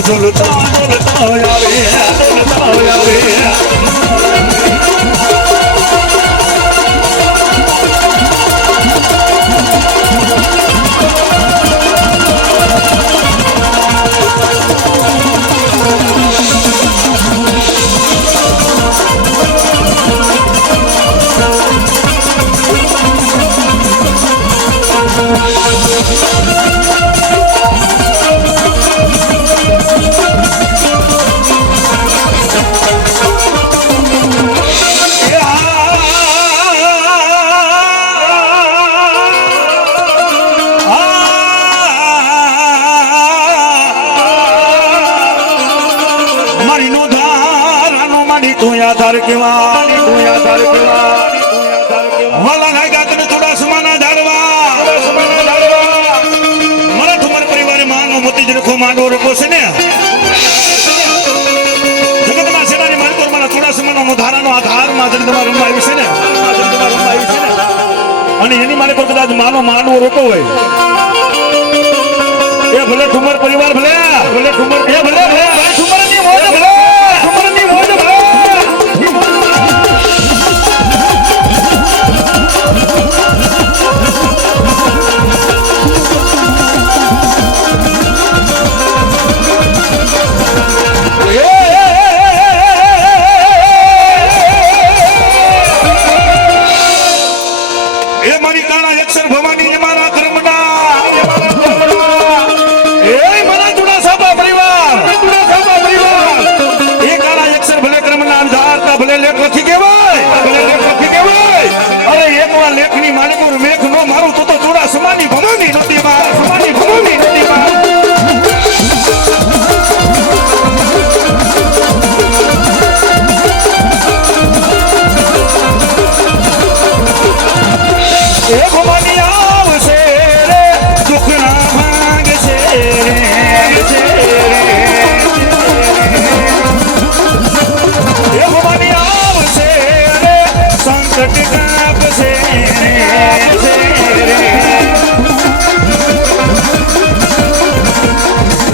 ઝૂલતા ઝૂલતા આવે આધાર કેવા વાલા લાગ્યા તને થોડા સમાના ઝાડવા મારા ઠુમર પરિવારે માનો મોતી જ રખો માંડો રખો છે ને જગતમાં સેનાની માનકોર મારા થોડા સમાનો મોધારાનો આધાર માં જગતમાં રમવા આવી છે ને અને એની મારે કોઈ કદાચ માનો માંડવો રોકો હોય એ ભલે ઠુમર પરિવાર ભલે ઠુમર એ ભલે ઠુમરની મોજ ભલે ઠુમરની મોજ ભલે લેખની માનકોર મેઘ નો મારું તો જોડા સમાની ભવાની નદીમાં એ ભવાની આવશે રે દુઃખ ના ભાંગશે એ ભવાની આવશે રે સંકટ કાપશે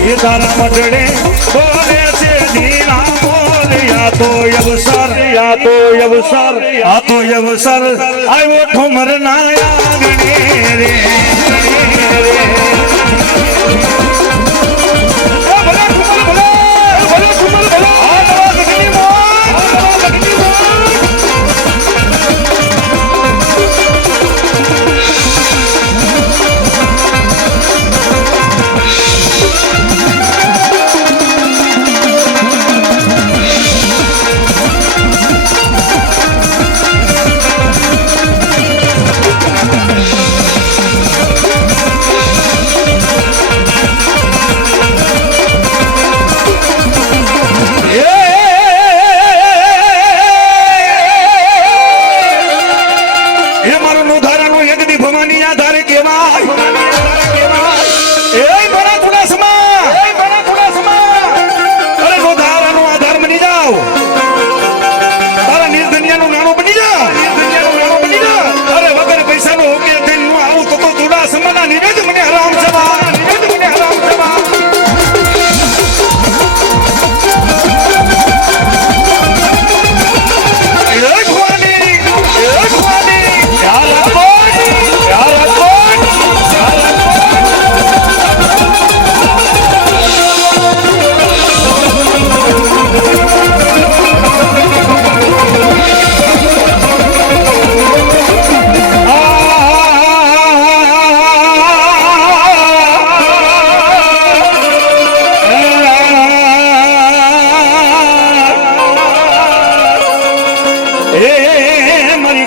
એ તારા મંડળે બોલે છે ધીરા બોલ યા તો અવસર આવ્યો ઠુમર ના આંગણે રે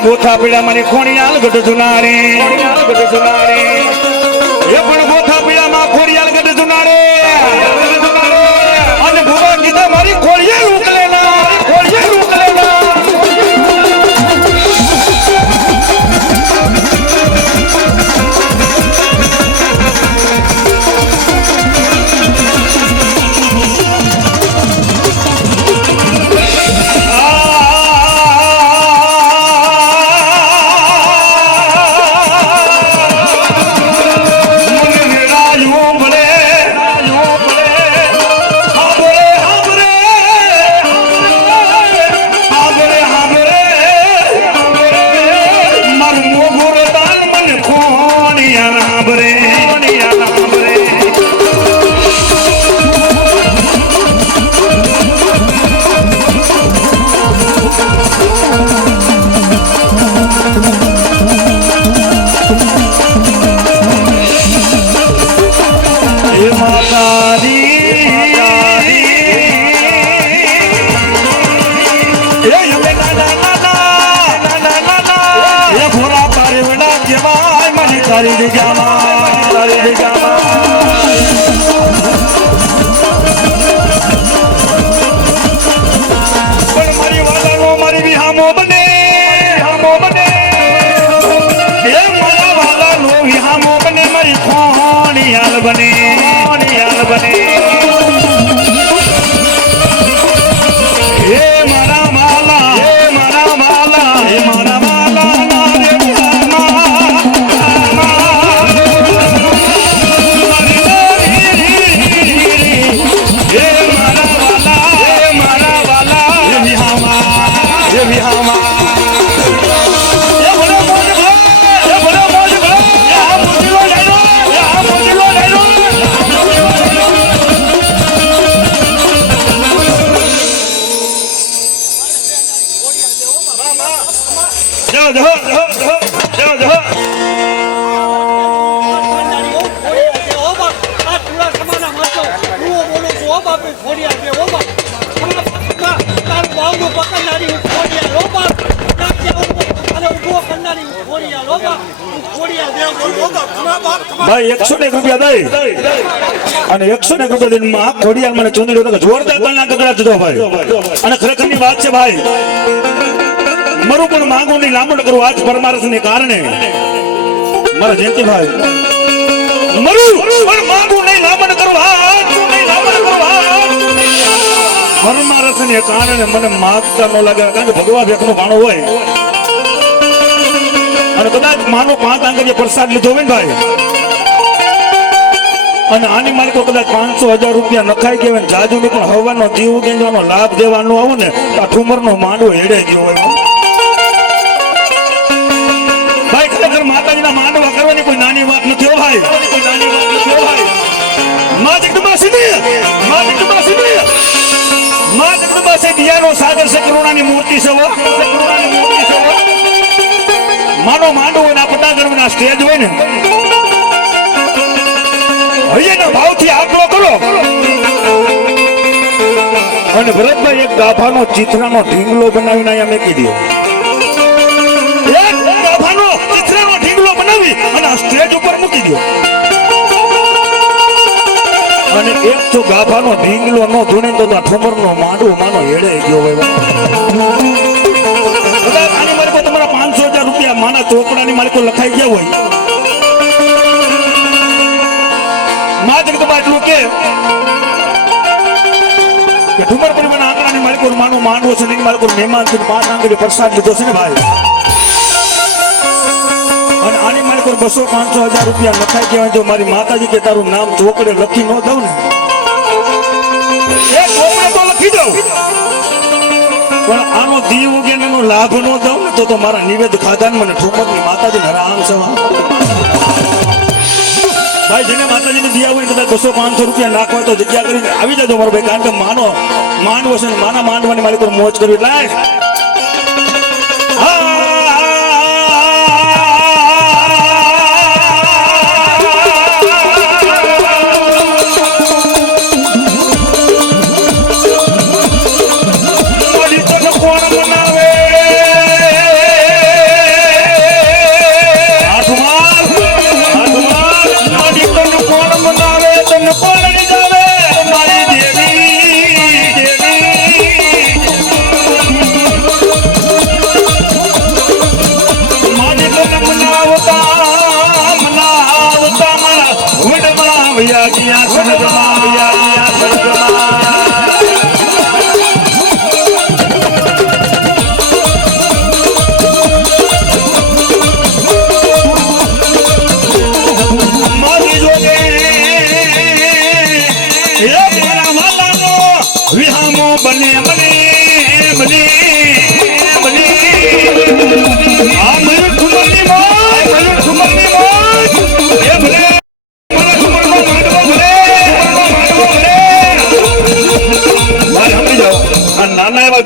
ગોથા પીડા મારી ખોણિયાલ ગઢ જુનારે એ પણ ગોથા પીડા માં ખોડિયાલ ગઢ જુનારે અને ભુવા કીધા મારી ખોડિયાલ ઉકલેના બને મોનિયાલ બને હે મારા માલા હે મારા માલા હે મારા માલા ના રે ભાઈ 101 રૂપિયા દઈ અને 101 રૂપિયા દઈને માં ખોડિયાર મને ચૂંદડી તો જોરદાર કલ્લા કકડા દીધો ભાઈ અને ખરેખરની વાત છે ભાઈ મારું પણ માંગુ નહીં લાંબુ ન કરું આજ પરમારસને કારણે મારા જયંતિભાઈ મારું પણ માંગુ નહીં લાંબુ ન કરું આજ નહીં લાંબુ ન કરું આજ પરમારસને કારણે મને માગતા ન લાગે કારણ કે ભગવાન એકનો ભાણો હોય અને કદાચ માનો 5 આંગળીએ પ્રસાદ લીધો હોય ને ભાઈ અને આની માલિકો કદાચ 500,000 રૂપિયા નખાઈ ગયા હોય જાજુ ને પણ હવાનો જીવ ગેંજવાનો લાભ દેવાનો આવું ને આ ઠુમરનો માંડવો હેડે ગયો હોય ભાઈ ખરેખર માતાજીના માંડવા કરવાની કોઈ નાની વાત નથી હો ભાઈ કોઈ નાની વાત નથી હો ભાઈ માં જગદંબા સીધી માં જગદંબા સીધી માં જગદંબા સે દિયાનો સાગર છે કરુણાની મૂર્તિ છે હો કરુણાની મૂર્તિ છે હો માનો માંડવો હોય ને પટાગણના સ્ટેજ હોય ને હૈયાના ભાવથી આકલો કરો અને ભરતભાઈ એક ગાભાનો ચિત્રાનો ઢીંગલો બનાવીને અહીંયા મેકી દો એક ગાભાનો ચિત્રાનો ઢીંગલો બનાવી અને આ સ્ટેજ ઉપર મૂકી દો અને એક તો ગાભાનો ઢીંગલો નો ધૂણે તો આ ઠુમરનો માંડવો માનો હેડે ગયો હોય આની માલિકો તમારા 500,000 રૂપિયા માના ચોપડાની માલિકો લખાઈ ગયા હોય માં જગદંબા એટલું કે ઠુમર પરિવારના આંકડાની માલિકો માનો માંડવો છે એની માલિકો મહેમાન છે 5 આંગળી પ્રસાદ લીધો છે ને ભાઈ અને આની માલિકો 200-500,000 રૂપિયા લખાઈ ગયા જો મારી માતાજી કે તારું નામ ચોકડે લખી ન દઉં ને એ ચોકડે તો લખી દઉં પણ આનો દીવ ઉગેનો લાભ ન દઉં ને તો મારા નિવેદ ખાધાન મને ઠુમરની માતાજી હરામ છે ભાઈ જેને માતાજીને દિયા હોય કદાચ 200-500 રૂપિયા નાખવા તો જગ્યા કરીને આવી જજો મારો ભાઈ કારણ કે માનો માંડવો છે ને માના માંડવાની મારી કોઈ મોજ કરવી એટલે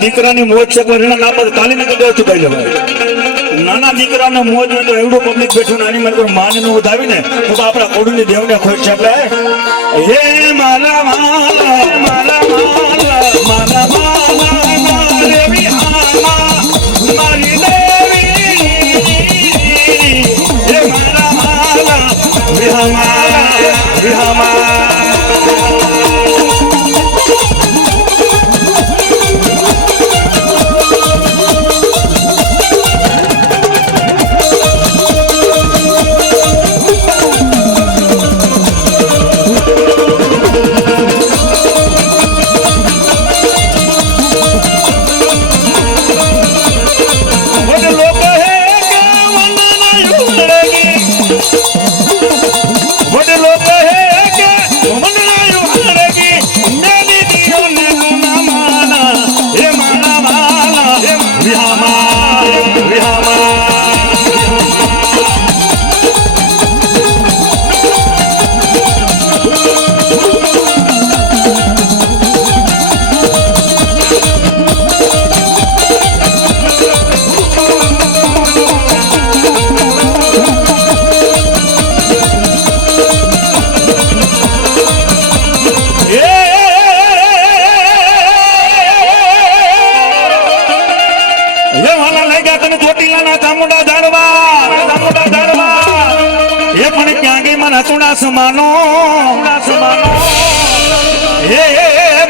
દીકરાની મોજ છે એના નામ તાલીમ કરી ચુકાઈ જવાય નાના દીકરાને મોજ હોય તો એવડું પબ્લિક બેઠું નાની મારી માને નું વધાવી ને તો આપણા કોડુની દેવને ખોટ છે આપણે હે મારા માલા મારા માલા મારા માલા દેવી આમા મારી દેવી હે મારા માલા વિહમા વિહમા ગયા તને ચોટીલાના ચામુંડા જાણવા એ પણ ક્યાં ગઈ મારા તુડા સમાનો હે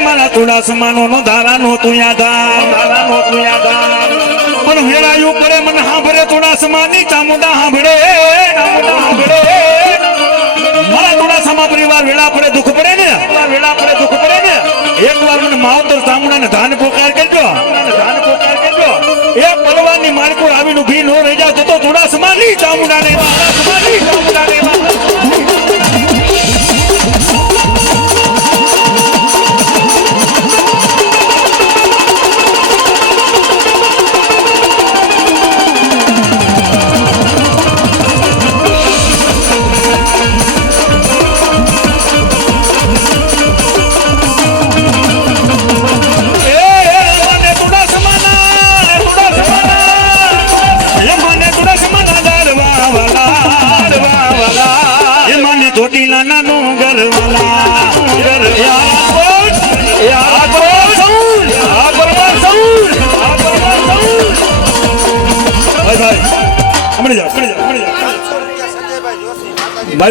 મારા તુડા સમાનો નો ધારાનો તું યાદ પણ વેળાયું કરે મને સાંભળે તુડા સમાની ચામુંડા સાંભળે મારા તુડા સમા પરિવાર વેળા પડે દુઃખ પડે ને એક વાર મને માવતર ચામુંડાને ધાન પોકાર કરજો એ પલવાની માલકુર આવીને ભી નો રહી જાવ તો તુડા સમાની ચામુંડાને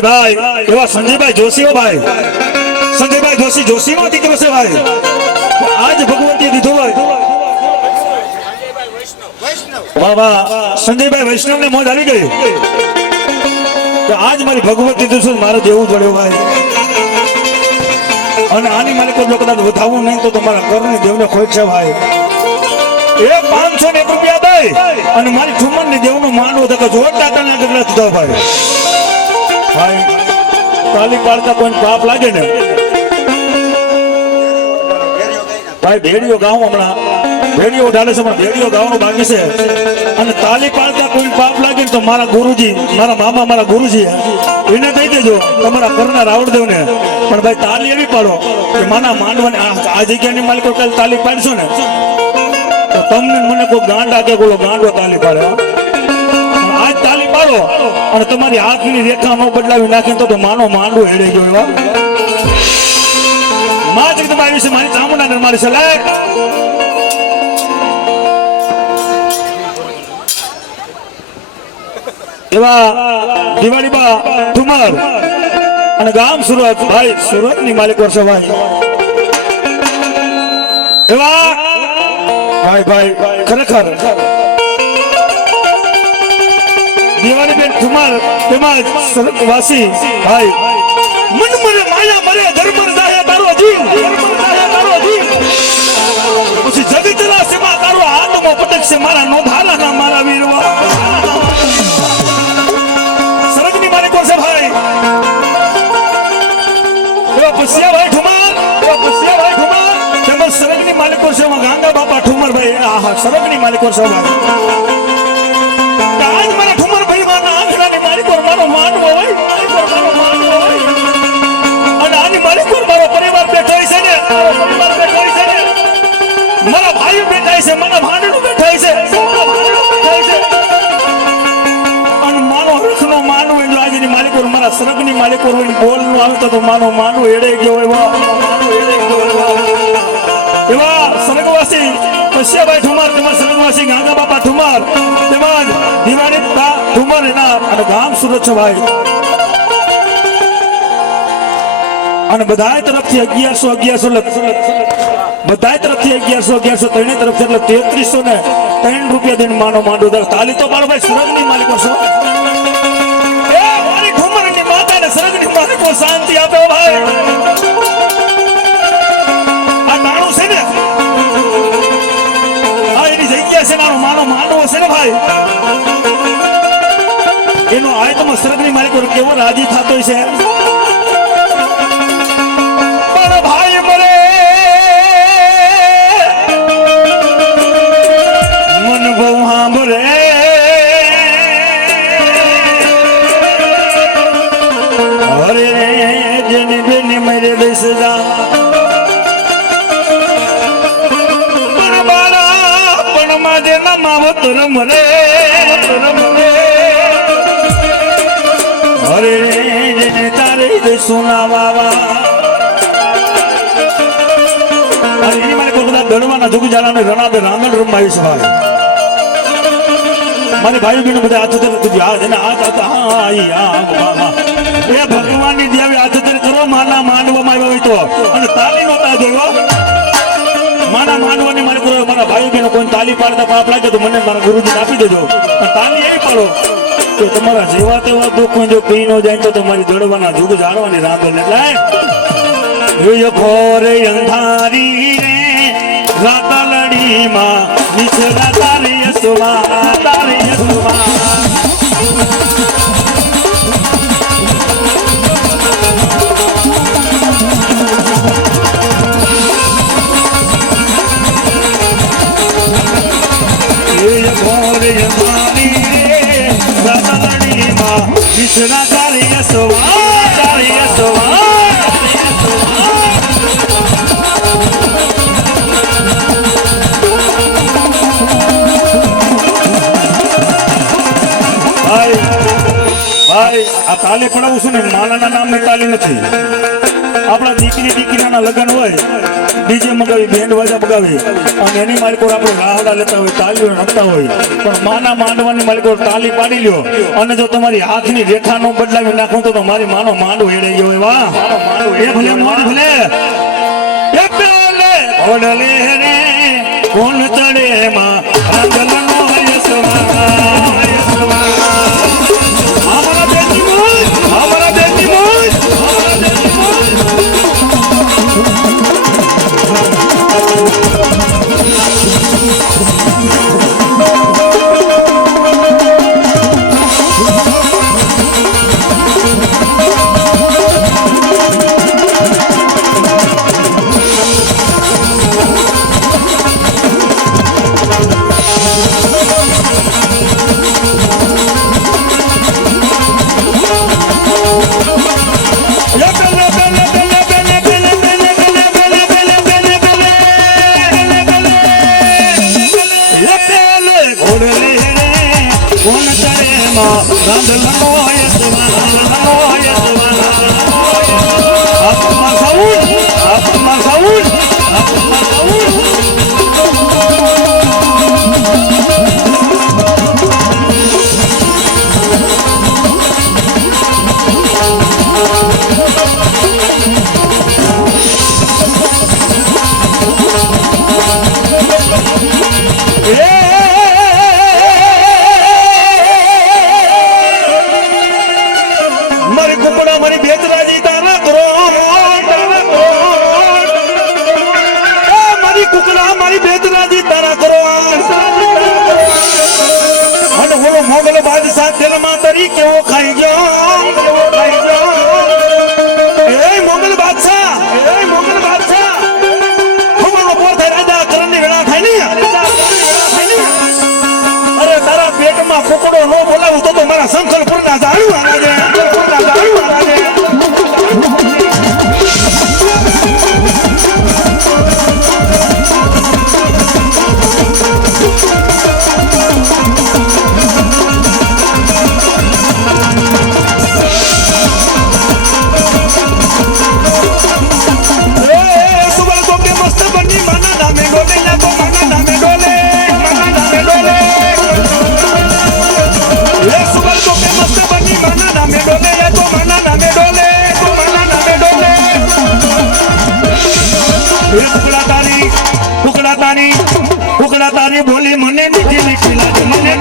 ભાઈ એવા સંજયભાઈ જોશી ભાઈ સંજયભાઈ જોશી નો દીકરો છે ભાઈ આજ ભગવતી દીધો ભાઈ વાહ સંજયભાઈ વૈષ્ણવ ને મોજ આવી ગઈ આજ મારી ભગવતી દીધો મારે દેવું પડ્યો ભાઈ અને આની માલિકો જો કદાચ વધાવું નહીં તો તમારા ઘરની દેવને ખોટ છે ભાઈ એ 501 રૂપિયા દઈ અને મારી ઠુમર ની દેવનું માનવું તો જોરદાર તને કેટલા દીધો ભાઈ તાલી પાડતા કોઈ પાપ લાગે ને ભાઈ ભેડીઓ ગાઉં હમણાં ભેડીઓ ઢાલે છે પણ ભેડીઓ ગાવાનું બાકી છે અને તાલી પાડતા કોઈ પાપ લાગે ને તો મારા ગુરુજી મારા મામા મારા ગુરુજી એને કહી દેજો તમારા ઘરના રાવણદેવ ને પણ ભાઈ તાલી એવી પાડો કે માના માંડવાની આ જગ્યાની માલિકો કાલે તાલી પાડશો ને તો તમને મને કોઈ ગાંડા કે કોઈ ગાંડો તાલી પાડે આજ તાલી પાડો અને તમારી હાથની રેખા નો બદલાવી નાખે તો માનો માંડવો હેડે ગયો એવા માં જગદંબા વિશે મારી ચામુંડા ને મારી સલાહ એવા દિવાળી બા ઠુમર અને ગામ સુરત ભાઈ સુરત ની માલિક વર્ષ ભાઈ એવા ભાઈ ખરેખર દિવાળી બેન ઠુમર તેમજ સરકવાસી ભાઈ મન મરે માયા મરે ધર્મ દાયા તારો જીવ પછી જગતના સેવા તારો આત્મો પટક છે મારા નો ધાલા મારા વીરવા સરગની માલિકો છે ભાઈ એવા પસિયા ભાઈ ઠુમર તેમજ સરગની માલિકો છે ગાંગા બાપા ઠુમર ભાઈ આહા સરગની માલિકો છે ભાઈ આજ મારા ઠુમર ભાઈ મારા આંખડાની માલિકો મારો માનવો હોય અને આની માલિકો મારો પરિવાર બેઠો છે ને મારા ભાઈઓ બેઠા છે મારા ભાણેડું બેઠા છે અને માનો રખનો માનવો જો આજની માલિકો મારા સરગની માલિકો બોલનું આવે તો માનો માનવો એડે ગયો એવા સરગવાસી પશ્યાભાઈ ઠુમર તેમજ સરગવાસી ગાંગા બાપા ઠુમર તેમજ દિવાળી ઠુમર એના અને ગામ સુરત છે ભાઈ અને બધાય તરફથી 1100 બધાય તરફથી 1100 ત્રણે તરફથી એટલે 3303 રૂપિયા દઈને માનો માંડો તાલી તો પાડો ભાઈ સરગની માલિકો છો એ મારી ઠુમરની માતાને સરગની માલિકો શાંતિ આપો ભાઈ આ નાણું છે ને આ એની જગ્યા છે માનો માંડવો છે ને ભાઈ એનો આયતમાં સરગની માલિકો કેવો રાજી થતો છે દડવાના જુગ જાના રણાદે રાંધણ રમાઈ છે ભાઈ મારી ભાઈ બહેનો બધા હાથ ધરી દીધી હાથ એને હાથ હતા એ ભગવાનની દેવી હાથ ધરી કરો માના માંડવામાં આવ્યો હોય તો અને તાલી નહોતા જોયો માના માંડવાની મારે કરો મારા ભાઈ બહેનો કોઈ તાલી પાડતા પાપ લાગે તો મને મારા ગુરુજીને આપી દેજો અને તાલી એવી પાડો કે તમારા જેવા તેવા દુઃખ જો પી ન જાય તો તમારી દોડવાના જુગ જાણવાની રાંધો એટલે ખોરે અંધારી રે રાતા લડીમાં નિછડા તારી યસુમા તારી યસુમા ખોરે અંધારી રે રાતા લડીમાં નિછડા તારી યસુમા તારી યસુમા ભાઈ આ તાલી પડાવું છું ને માલાના નામની તાલી નથી આપણા દીકરીના લગ્ન હોય ડીજે મગાવી બેન્ડ વાજા મગાવી અને એની માલિકો આપણે રાહડા લેતા હોય તાલીઓ રમતા હોય પણ માના માંડવાની માલિકો તાલી પાડી લ્યો અને જો તમારી હાથની રેખા નો બદલાવી નાખું તો મારી માનો માંડો હેડે ગયો હોય વાહ એ ભલે મોજ ભલે એ પેલે ઓડલે રે કોણ ચડે માં આંગલનો યસમા મોગલ બાદશાહ તેલમાં તરી કેવો ખાઈ ગયો એ મોગલ બાદશાહ ખબર પોર થાય રાજા કરણની વેળા થાય ને અરે તારા પેટમાં કુકડો નો બોલાવું તો મારા શંખલપુર ના જાણવા લાગે ટુકડા તારી બોલી મને મીઠી મીઠી લાગે મને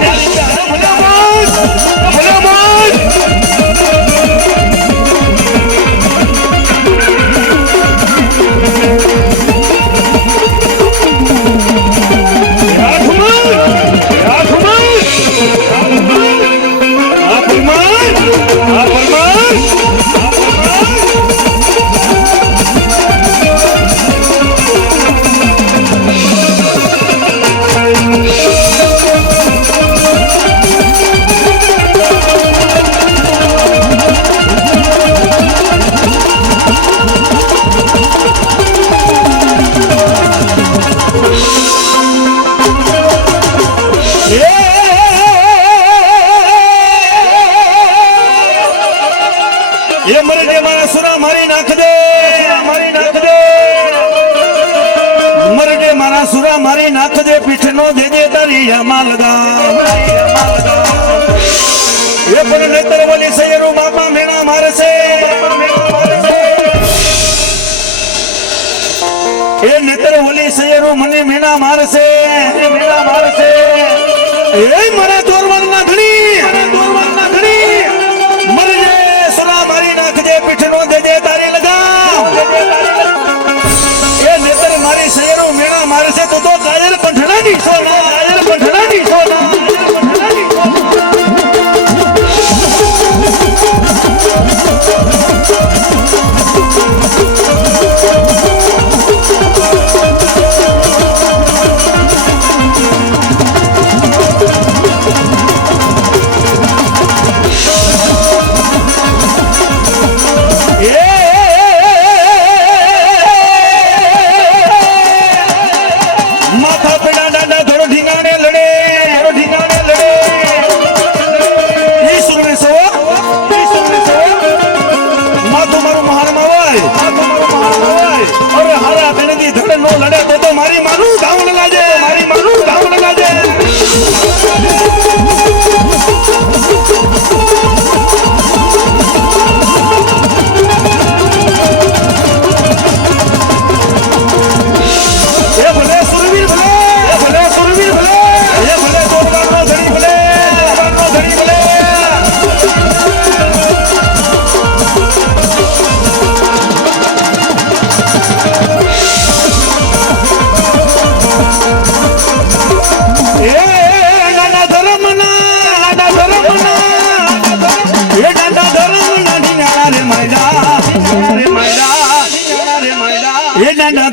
મારા સુરા મારી નાખજે પીઠનો દેજે તારી અમાલ ગામ એ પણ નેતર વલી સૈયરો બાપા મેણા મારશે એ નેતર વલી સૈયરો મને મેણા મારશે એ મારા દોરવાના ધણી મરજે સુરા મારી નાખજે પીઠનો દેજે તારી લગામ એ નેતર મારી સૈયરો મેણા મારશે તો કાયર પંઠણાની સોના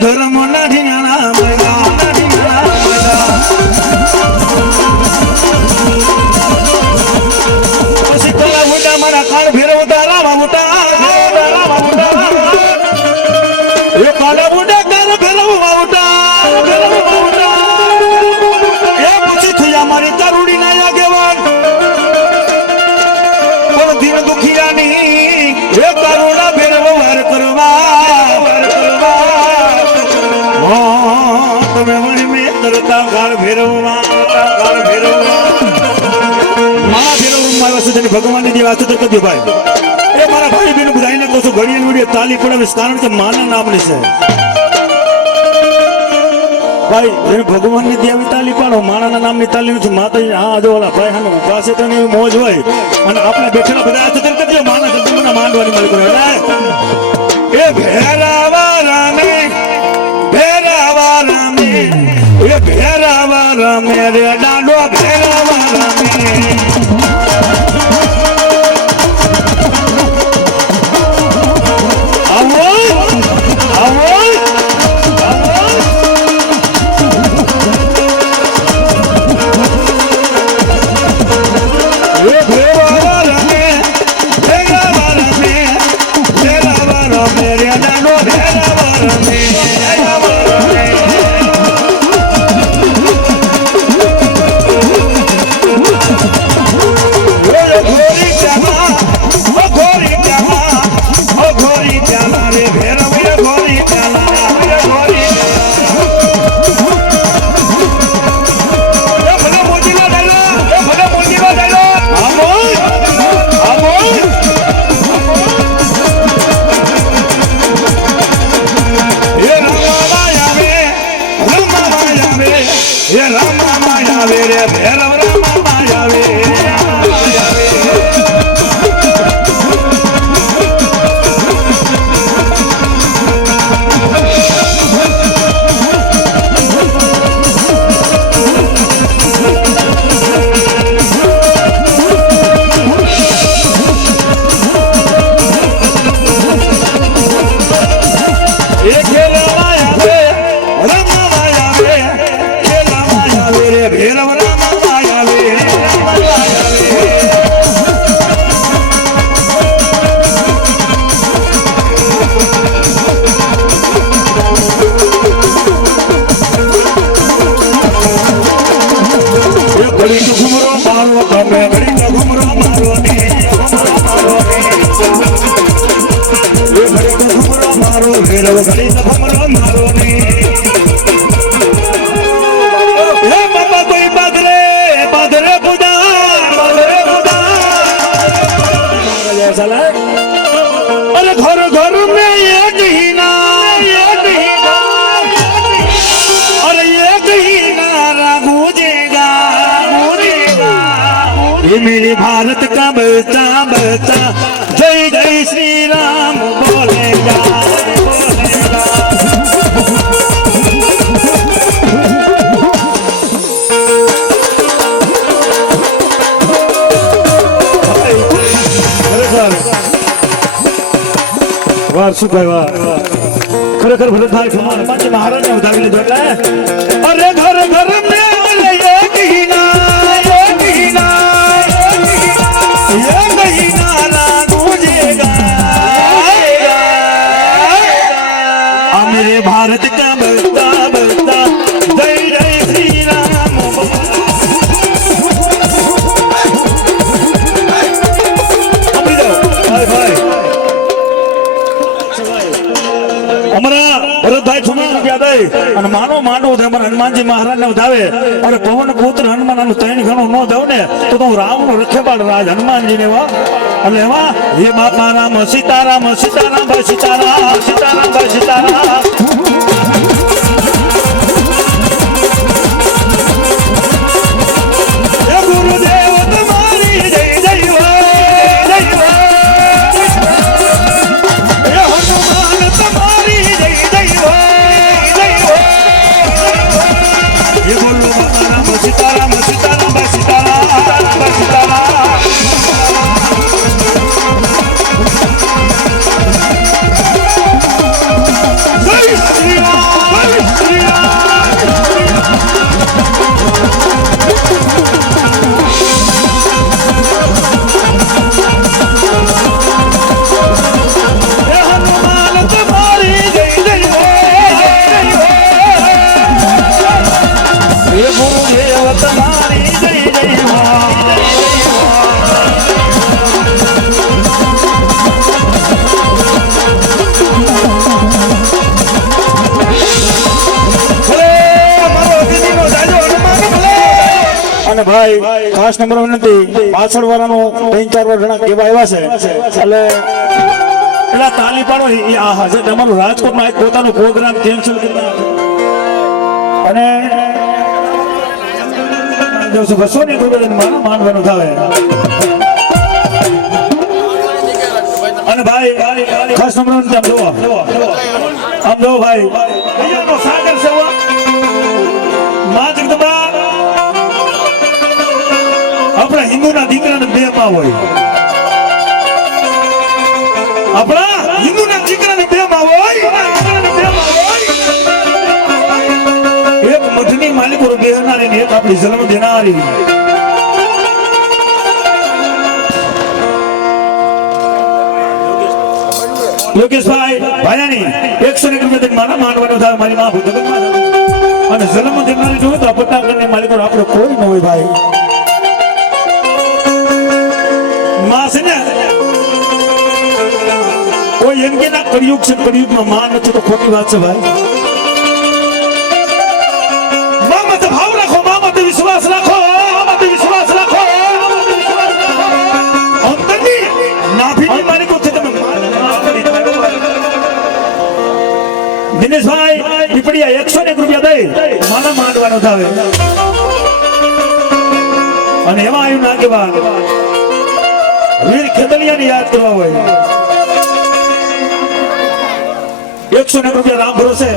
ધર્મ ના ઢીંગાણા પછી કલા ઉડા મારા કાળ ભેરવતા રામા મોટા એ કાલા ઉડા કાળ ભેરવવા ઉટા એ પછી થયા મારી તારુડી ના આગેવાન પણ દિન દુખિયાની એ કારુડા ભેરવ વાર કરવા તમે વળી મેં કરતા ગાળ ભેરવમાં મારા ભેરવમાં આવ્યા છે ભગવાનની જે વાત તો કદી ભાઈ એ મારા ભાઈ બેન બધાને કહું છું ઘણી વિડીયો તાલી પડાવીશ કારણ કે માના નામની છે ભાઈ જેને ભગવાનની દેવી તાલી પાડો માણાના નામની તાલી નથી માતાજી હા જો ઓલા ભાઈ હાનો ઉભા છે તો એવી મોજ હોય અને આપણે બેઠેલા બધા હાથ કરજો માના શબ્દમાં માંડવાની મળી કરે એ ભેરાવા રામે એ ભેરાવા રામે રે ડાડો ભેરાવા રામે ભેરવ રામા मेरे भारत का बच्चा बच्चा जय जय श्री राम बोलेगा बोलेगा। वाह सुखाय वाह खरेखर ભરતભાઈ સમાન પાંચ મહારાજને વધાવી લીધો એટલે અરે ઘર ઘર મે એક ही ना मेरे भारत का बच्चा बच्चा जय जय श्री राम અમારા ભરતભાઈ સુમાન યાદય અને માનો માંડવો છે અમારા હનુમાનજી મહારાજ ને વધાવે અને પવન પુત્ર હનુમાન ત્રણ ઘણું ન દઉં ને તો હું રામ નો રખેબાળ રાજ હનુમાનજી ને વા એટલે એમાં હે બાપા રામ સીતારામ સીતારામ ભાઈ સીતારામ સીતારામ ભાઈ સીતારામ અને ભાઈ ખાસ નંબર વિનંતી પાછળ વાળાનો 3-4 વાર ઘણા કેવા આવ્યા છે એટલે પેલા તાલી પાડો આ હાજર તમારું રાજકોટમાં એક પોતાનો પ્રોગ્રામ કેન્સલ કરી અને જો બસો ની થોડું માનવાનું થાય અને ભાઈ ખાસ નંબર વિનંતી આમ જો ભાઈ અહીંયાનો સાગર સેવા માં જગદંબા આપણા હિન્દુના દીકરાને બે માં હોય આપણા હિન્દુના દીકરાને બે માં હોય એક મઠની માલિકો બેહનારી ને એક આપણી જન્મ દેનારી યોગેશભાઈ ભાયાની 101 રૂપિયા મારા માનવાનો થાય મારી માં ભગવાન અને જન્મ દેનારી જોઈએ તો પટાકની માલિકો આપણે કોઈ ન હોય ભાઈ કોઈ એમ કે ના કળિયુગ છે કળિયુગમાં માં નથી તો ખોટી વાત છે ભાઈ માં મત ભાવ રાખો માં મત વિશ્વાસ રાખો અંતરની નાભીની માલિકો છે તમે દિનેશભાઈ પીપળિયા 101 રૂપિયા દઈ માના માંડવાનો થાય અને એમાં આવ્યું ના કેવા વીર ખેતલિયાને યાદ કરવા હોય 101 રૂપિયા રામ ભરોસે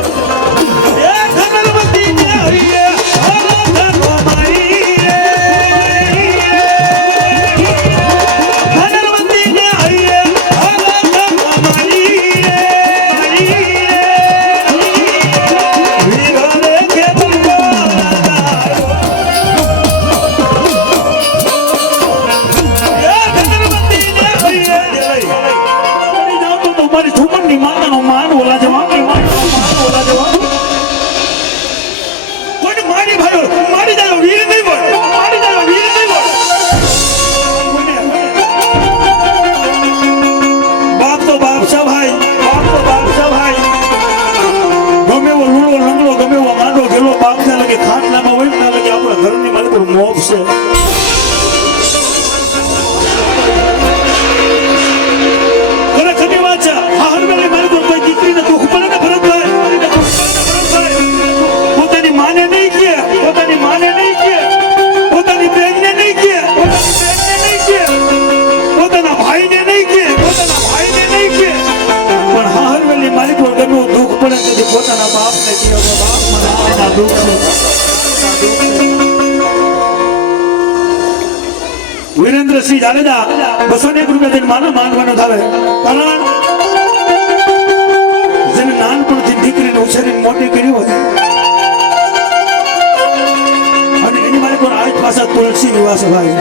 પોતાની માને નહીં કે પોતાની બેનને નહીં કે પોતાના બાપને કીધો કે બાપ મને આના દુઃખ છે. વીરેન્દ્રસિંહ જાડેજા 201 રૂપિયા દઈને માનો માંગવાનો થાય. કારણ જેને નાનપણથી દીકરીને ઉછેરીને મોટી કરી હોય અને એની માટે પણ આજ પાછા તુલસી નિવાસ ભાઈ,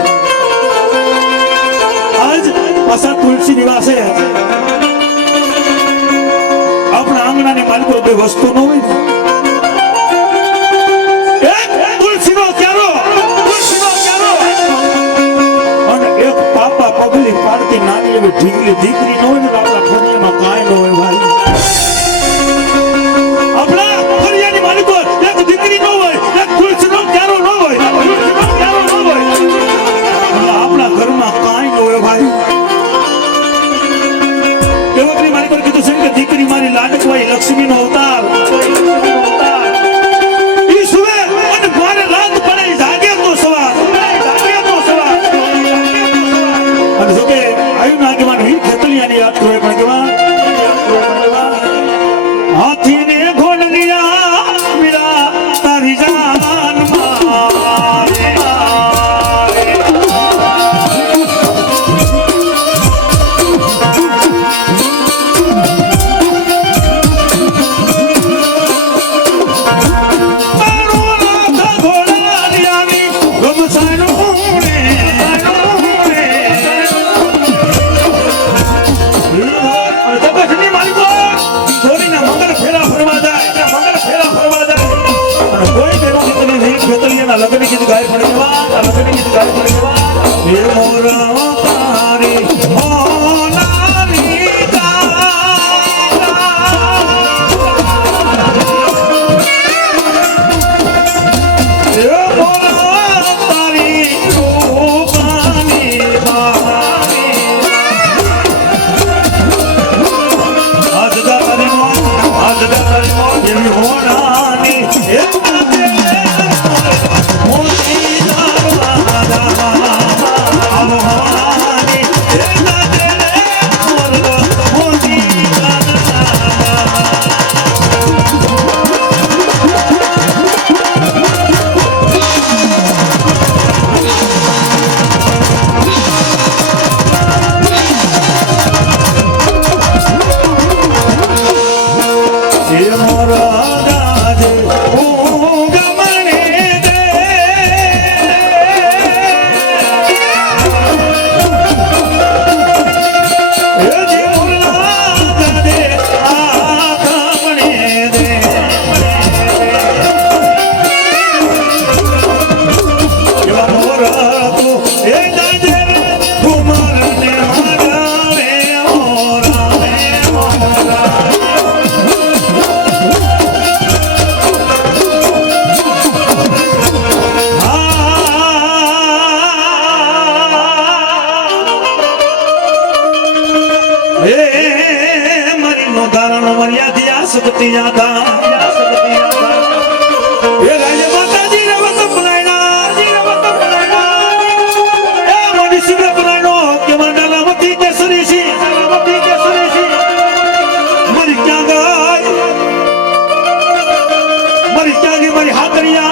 આજ પાછા તુલસી નિવાસે આપણા આંગણાની માલિકો બે વસ્તુ ન હોય એક તુલસીનો ક્યારો અને એક પાપા પગલી પાડતી નાની એવી ઢીંગલી દીકરી ન હોય ને આપણા ફળિયામાં કાંઈ ન હોય ભાઈ. આપણા ફળિયાની માલિકો એક દીકરી ન હોય, એક તુલસીનો ક્યારો ન હોય, આપણા ઘરમાં કાંઈ ન હોય ભાઈ. દેવકની મારી પર કીધું છે કે દીકરી મારી લાડકવાઈ લક્ષ્મીનો અવતાર ઈ સુવે અને મારે રાત પડે જાગે તો સવાર અને જો કે આયુ નાગવાન વીર ખેતલિયાની યાદ કરે પણ કેવા હાથીને ઘોડલિયા મીરા તારી જાન મારે લગ્ન ગીત ગાય પડી જવા, લગ્ન ગીત ગાય પડી જવા. હે મોરા તારી હોનારી હે મોરા તારી રૂપાની બારી આજદારી મો એવી હોનાની હે सकती जाता ये राजा माता जी ने वत बुलाया ए मनीषी ने बुलाया के मंडलावती केसरी सी मरी क्या गई मरी हाथरिया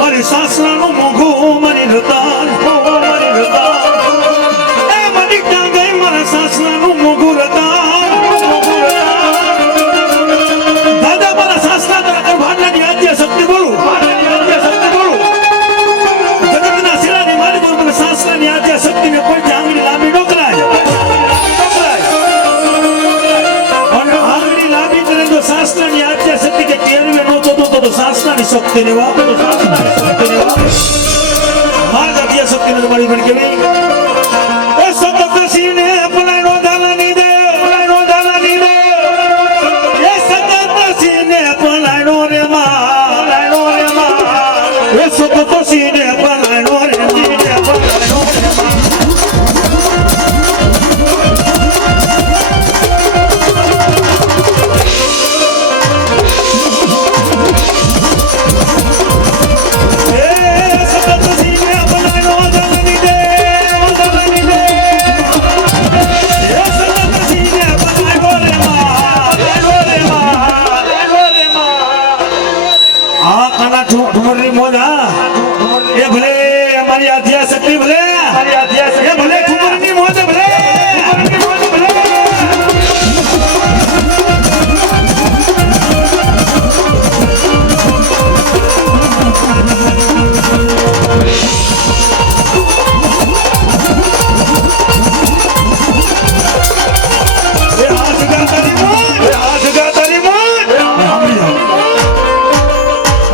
मरी सासरा नु मोघो मरी रतान ए मरी क्या गई मरी सासरा नु मोघो रतान शक्ति ने मार्ग शक्ति ने तुम्हारी बन के भी शिव ने अपना दाना नहीं दे ये सतत शिव ने अपना रे माँ ये सतत शिव ने अपना रे ઠુમરની મોજ હા એ ભલે અમારી આધ્યા શક્તિ ભલે એ ભલે ઠુમરની મોજ ભલે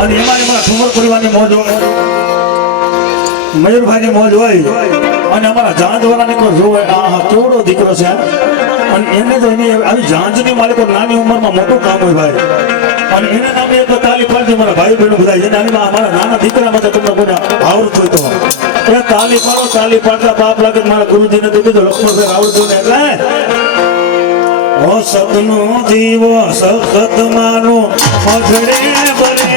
અને એમાં ઠુમર પરિવારની મોજ હોય મયુરભાઈની મોજ હોય અને અમારા જાંજવાળાને કોઈ જોવે આ કેવડો દીકરો છે અને એને તો એની આવી જાંજની માલિકો નાની ઉંમરમાં મોટું કામ હોય ભાઈ અને એના નામે એક તાલી પાડતી મારા ભાઈ બહેનો બધા એને અમારા નાના દીકરા માટે તમને કોઈને આવડત હોય તો એ તાલી પાડતા પાપ લાગે મારા ગુરુજીને તો કીધું લક્ષ્મણભાઈ આવડતું ને એટલે ઓ સતનો દીવો સખત માનો અધડે બરે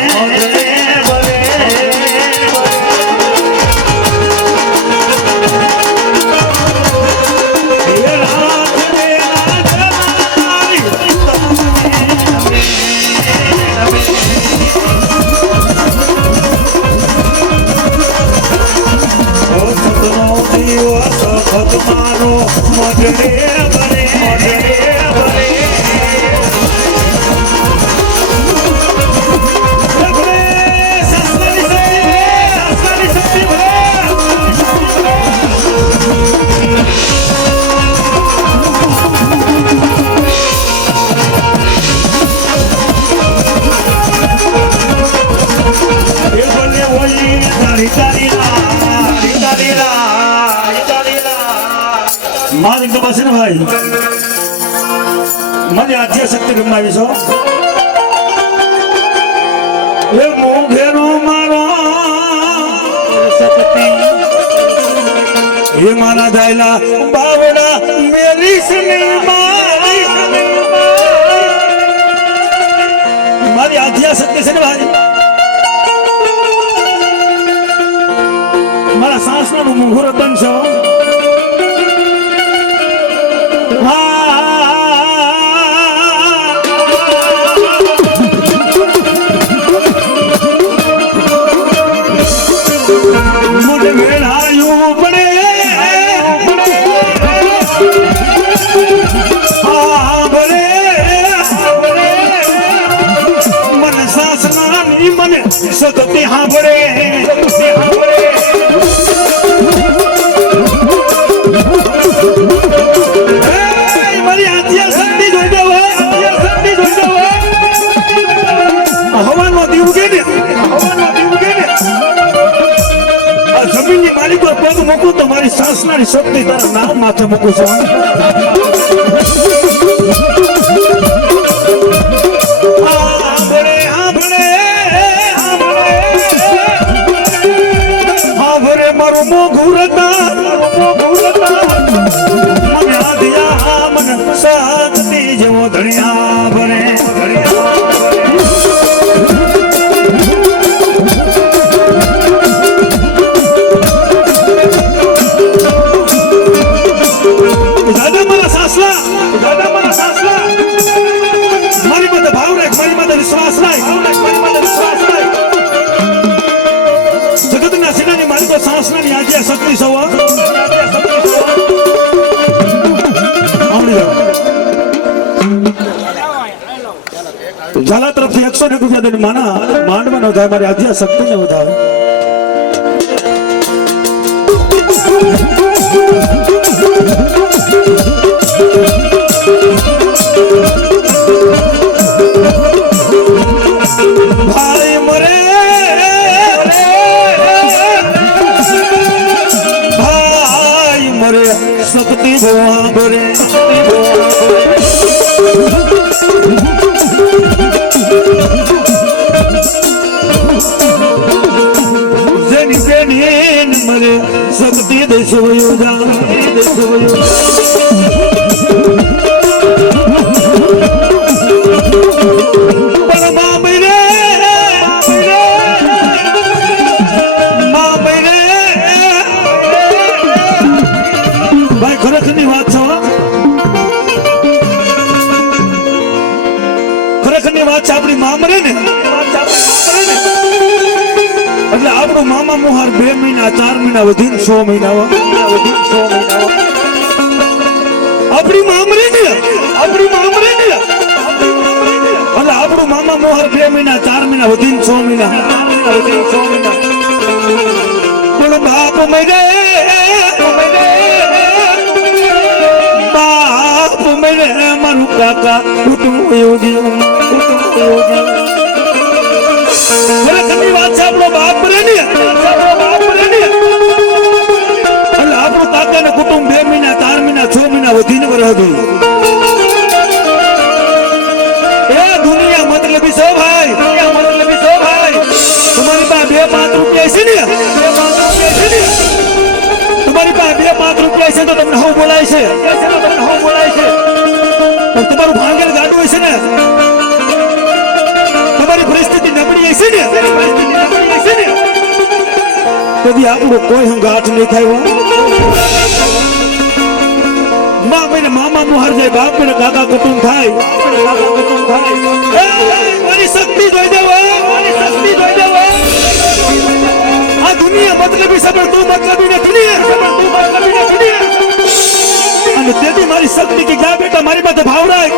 મારી તો બસ ને ભાઈ મને આધ્યા શક્તિ ગમાવી છો એ મોઘેરો મારો એ મારા દાયલા બાવડા મેરી મારી આધ્યા શક્તિ છે ને ભાઈ મારા સાસનાનું મુહૂર્ત બનશે મને મેળાયું પડે મને સાસનાની મને સતત હાંભળે મારી આધ્યા શક્તિ જોઈ દો હવાનો દીવ કે ને જમીનની માલિકો પગ મૂકું તો મારી સાસનાની શક્તિ તારા નામ માથે મૂકું છું મારું મોઘું રતા મને આધ્યા મન શક્તિ જેવો ધણિયા ભરે દાદા મારા સાસલા મારી માથે ભાવ રાખ મારી માથે વિશ્વાસ રાખ જગતના સેનાની મારી તો સાસનાની આજ્ઞા શક્તિ સવા ઝાલા તરફથી 100 રૂપિયા માના માંડવાનો થાય મારી આજ્ઞા શક્તિને વધારે ભાઈ મરે શક્તિ ભવા ભરે જેની બેન મરે શક્તિ દેશો ભાઈ ખરેખરની વાત એટલે આપણું મામા મોહાર 2 મહિના 4 મહિના વધીને 6 મહિના આપણી મામરી ને એટલે આપણું મામા મોહાર 2 મહિના 4 મહિના વધીને 6 મહિના પણ બાપ મરે મારું કાકા કુટુંબ યોગી ખરેખરની વાત છે. આપણો બાપ મરે ને એટલે આપણું કાકા ને કુટુંબ 2 મહિના 4 મહિના 6 મહિના વધીને રહે. એ દુનિયા મતલબી છો ભાઈ, તમારી પાસે 2-5 રૂપિયા છે ને, તમારી પાસે 2-5 રૂપિયા છે તો તમને હું બોલાય છે, તમારું ભાંગેલ ગાડું હશે ને, તમારી પરિસ્થિતિ નબળી હશે ને, કદી આપણું કોઈ હંગાટ નહીં થાય. મામા મોહર જાય, બાપ ને કાકા કુટુંબ થાય. મારી શક્તિ જોઈ દેવો, આ દુનિયા મતલબી છે પણ તું મતલબી નથી. અને તેથી મારી શક્તિ કે ગા બેટા મારી પાસે ભાવ રાખ,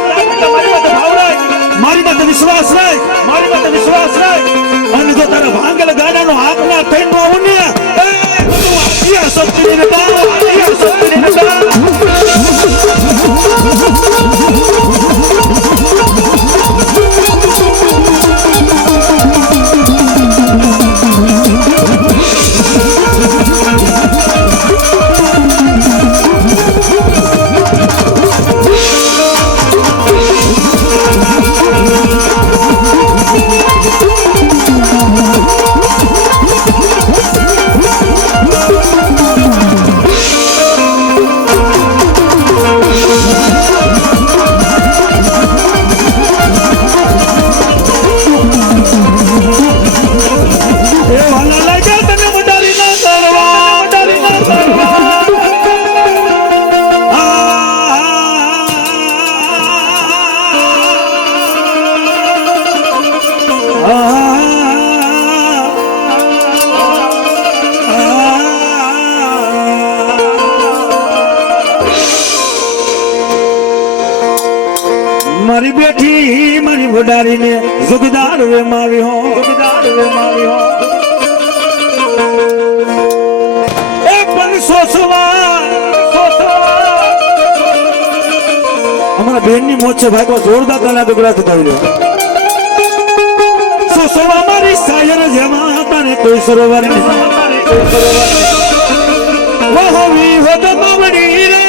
મારી પાસે વિશ્વાસ રાખ, અને જો તારા ભાંગેલ ગાડાનો હાથ ના થઈને આવું ને શક્તિ મારી બેઠી મારી વડારીને સુગદાર વેમાવી હો, એ પણ અમારા બેન ની મોજ છે ભાઈ, જોરદાર કલા દુગડા થતા સોસવા મારી સાયર જેમાં તારે કોઈ સરોવર વહવી હોત માવડી રે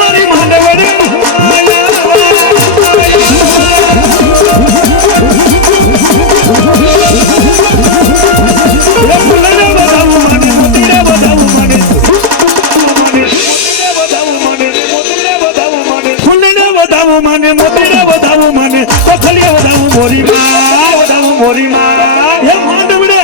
મારી માંડવડી મોરી માં એ માંડવડે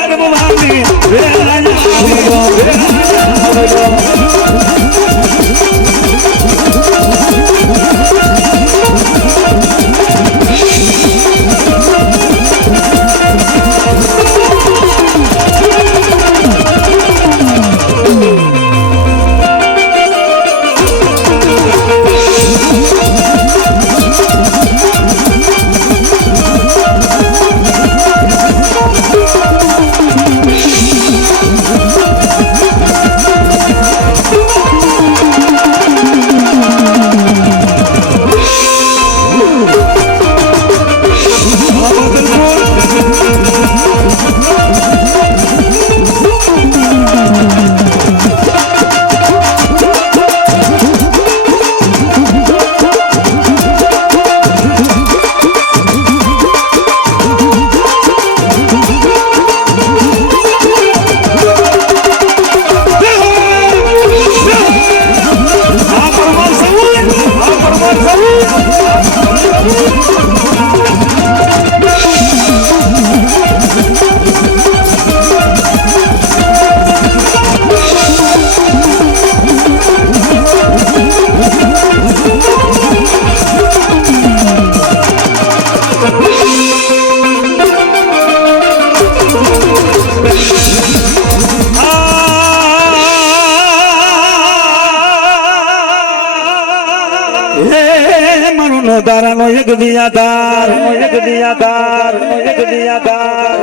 એક દિયાદાર એક દિયાદાર એક દિયાદાર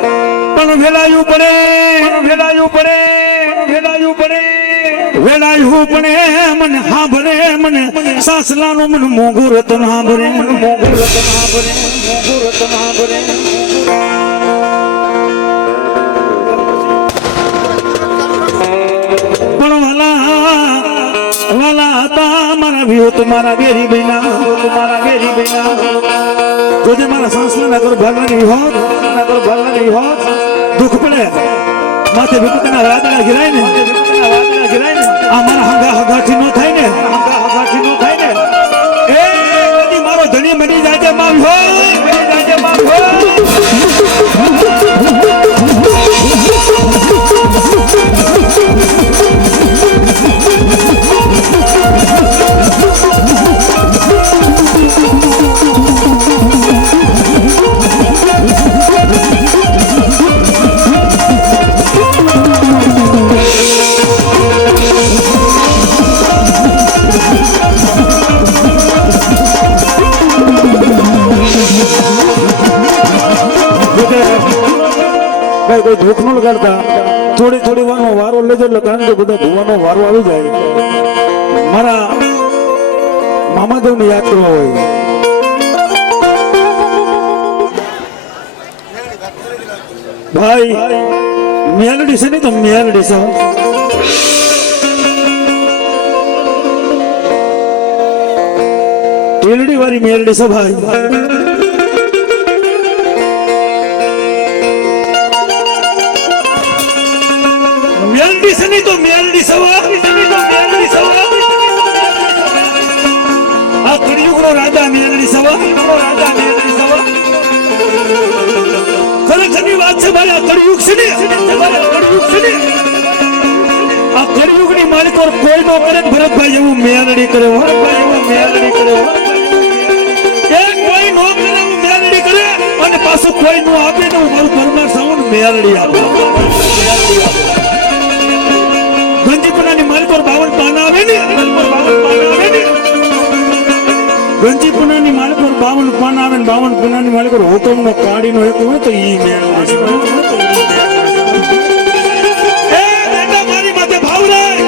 પણ વેલાયું પડે વેલાયું પડે વેલાયું પડે વેલાયું પડે મને હાંભરે મને સાસલાનું મને મોંઘું રતન હાંભરે મોંઘું રતન હાંભરે મોંઘું રતન હાંભરે પણ વાલા હતા મારા વિયો તમારા બેરી બહેના તમારા બેરી બહેના જોજે મારા સાસલા નગર ભરલા નહીં હોત નગર ભરલા નહીં હોત દુઃખ પડે માથે વિપતના વાદળા ગિરાય ને વાદળા ગિરાય ને આ મારા હંગા હગાથી નો થાય ને હંગા હગાથી નો થાય ને એ કદી મારો ધણી મની જાય છે માલ હો મની જાય છે માલ હો કોઈ ભૂખ ન લગાડતા થોડી થોડી વાનો વારો લેજો એટલે કારણ કે બધા ભૂવાનો વારો આવી જાય મારા મામાદેવ ને યાદ કરવા હોય ભાઈ મેલડી છે ને તો મેલડી છે ટેલડી વાળી મેલડી છે ભાઈ મેલડી છે નહીં તો મેલડી સવા આ કળિયુગનો રાજા મેલડી સવા રાજા મેલડી સવા ખરેખરની વાત છે ભાઈ આ કળિયુગ છે ને કળિયુગ છે ને આ કળિયુગની માલિકો કોઈ નો કરે ભરતભાઈ એવું મેલડી કરે ભરતભાઈ એવું મેલડી કરે એક કોઈ નો કરે એવું મેલડી કરે અને પાછું કોઈ નો આપે ને હું મારું પરમાર સાઉન્ડ મેલડી આપે મેલડી આપે ગંજીપુરાની માલિક પર 52 પાના આવે ને ગંજીપુરાની માલિક પર 52 પાના આવે ને 52 પાનાની માલિક પર હુકમનો કાઢીનો એક હોય તો ઈ મેળ એ બેટા મારી માથે ભાવ રાખ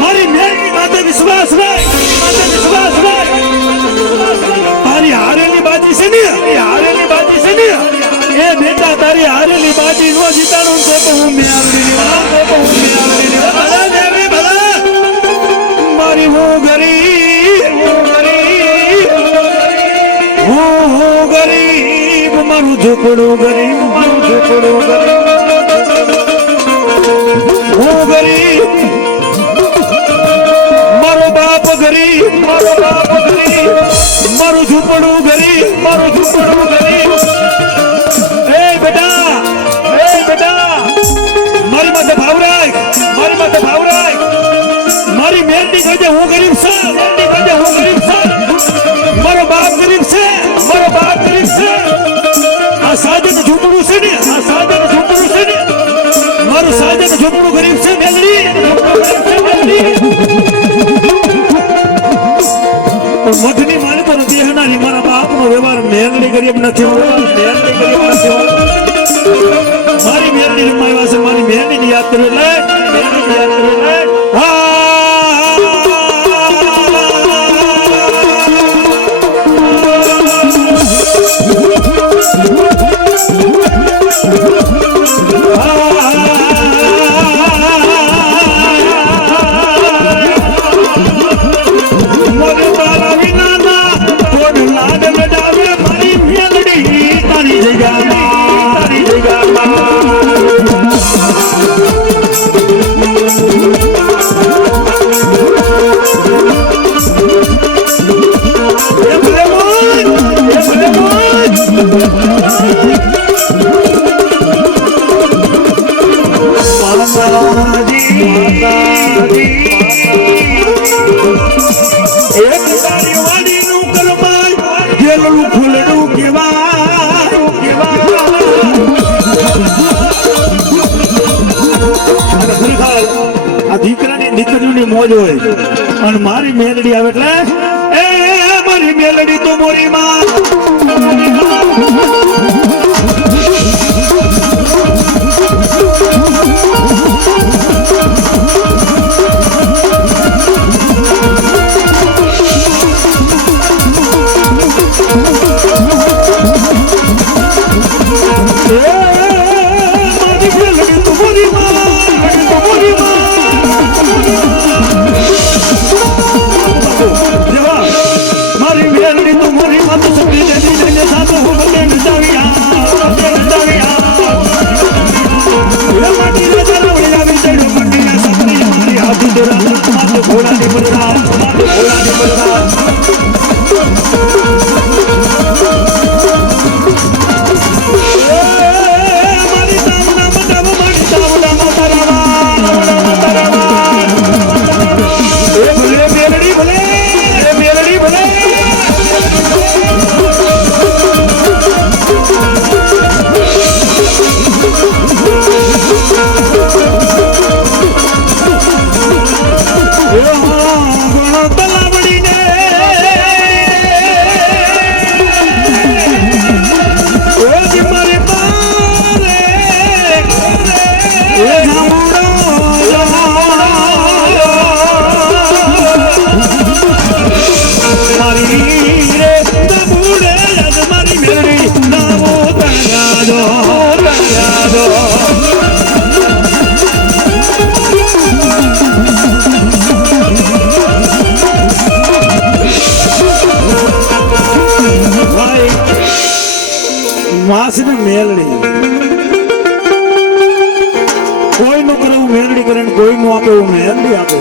મારી મેળની માથે વિશ્વાસ રાખ માથે વિશ્વાસ રાખ તારી હારેલી બાજી છે ને હારેલી બાજી છે ને એ બેટા તારી હારેલી બાજી નો જીતાડું તો હું મેળવી ભલા દેવી ભલા મારી હું ગરીબ મારું ઝૂંપડું ગરીબ મારું ઝૂંપડું ગરીબ હું ગરીબ મારો બાપ ગરીબ મારું ઝૂંપડું ગરીબ મારું ઝૂંપડું ગરીબ એ બેટા મારી માથે ભાવ રાખ મારી મહેનતી કરજે હું ગરીબ છું મારો બાપ ગરીબ છે આ સાજન ઝૂંપડું છે ને મારું સાજન ઝૂંપડું ગરીબ છે મેલડી મઠની માલિકો દેહનારી મારા બાપનો વ્યવહાર મેલડી ગરીબ નથી મારી મેલડી રમાયા છે મારી મેલડી યાદ કરે દીકરાની દીકરીઓની મોજ હોય અને મારી મેલડી આવે એટલે એ મારી મેલડી તું મોરી માં વાસને મેલડી કોઈનું કરવું મેલડી કરે ને કોઈનું આપે એવું મેલડી આપે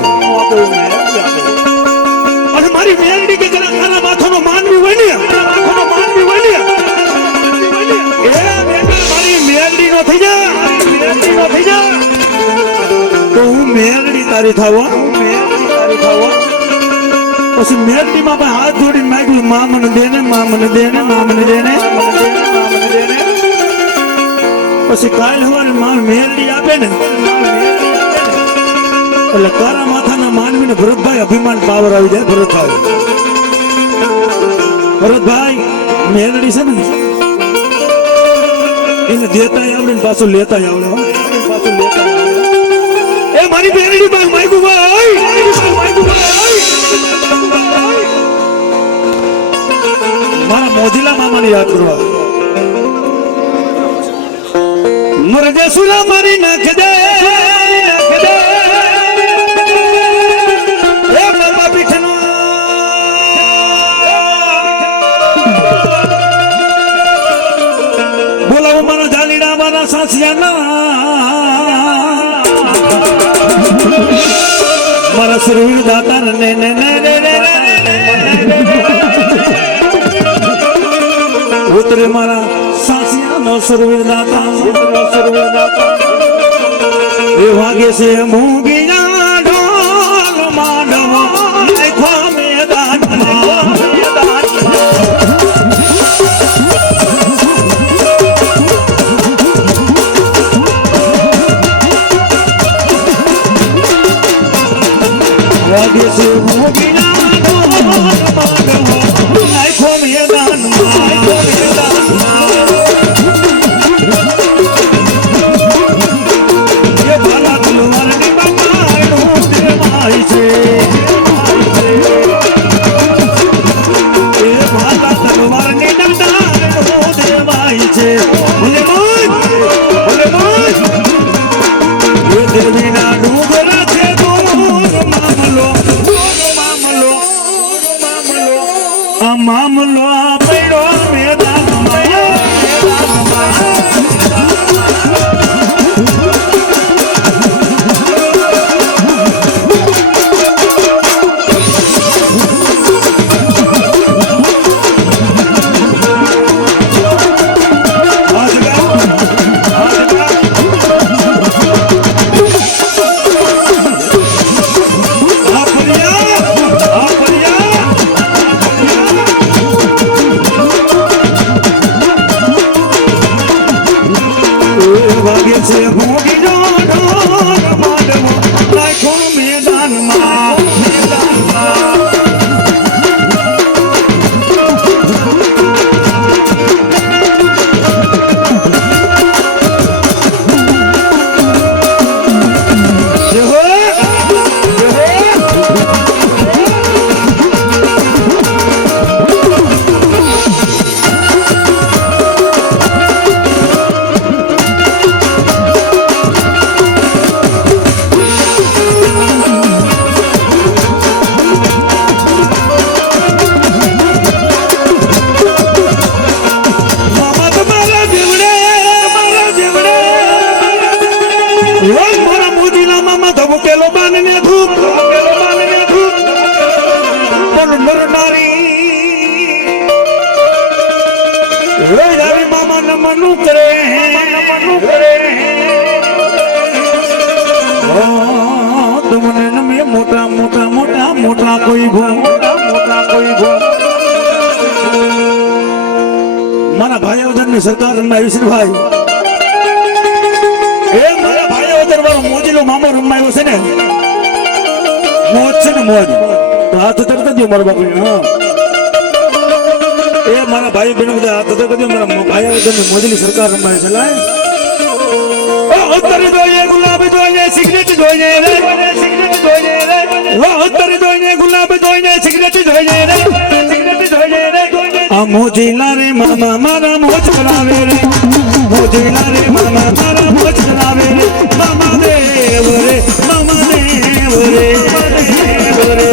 અને મારી મેલડી કે જરા ખાના માથાનો માનવી હોય ને મારી મેલડી નો થઈ જા તો હું મેલડી તારી થાવા પછી મેલડી માં હાથ જોડીને માગ્યું મા મને દેને પછી કાલ હવારે માં મેલડી આપે ને એટલે કારા માથાના માનવીને ભરતભાઈ અભિમાન પાવર આવી જાય. ભરતભાઈ મેલડી છે ને એને દેતા આવડે ને પાછું લેતા આવડે. એ મારી મેલડી માં માગ્યું ભાઈ મારા મોજીલા મામાને યાદ કરવા મરજે સુલા મારી નાખ દે એ બાબા પીઠનો બોલાવો મારા જાલીડા મારા સાસિયાના મારા સુરવીર દાતા ને ઉતરે મારા સાસિયાનો સુરવીર દાતા એ વાગે છે મૂંગીના ઢોલ માંડવો નાખો મેદાનમાં વાગે છે મૂંગીના ઢોલ માંડવો નાખો મેદાનમાં મામલો પડ્યો यारी मामा न मनु करे तुमने न में मोटा मोटा मोटा मोटा कोई भो मोटा कोई भो मारा भाई उधर ने सरकार में विष्णु भाई ए मारा भाई उधर वाला मोजीलो मामो रमायो છે ને મોજ છે ને મોજ હાથ તરત જ મારા બાપુ હા એ મારા ભાઈ બહેનો બધા હાથ તરત જ મારા ભાઈ ઉધર ને મોજીલી સરકાર રમાય છે લાય ઓ ઉત્તરી જોઈએ ગુલાબી જોઈએ સિગરેટ જોઈએ રે સિગરેટ જોઈએ રે ઓ ઉત્તરી જોઈએ ગુલાબી જોઈએ સિગરેટ જોઈએ રે સિગરેટ જોઈએ રે આ મોજીલા રે મામા મારા મોજ કરાવે રે મોજીલા રે મામા મારા મોજ કરાવે રે મામા દેવ રે મામા દેવ રે દેવ રે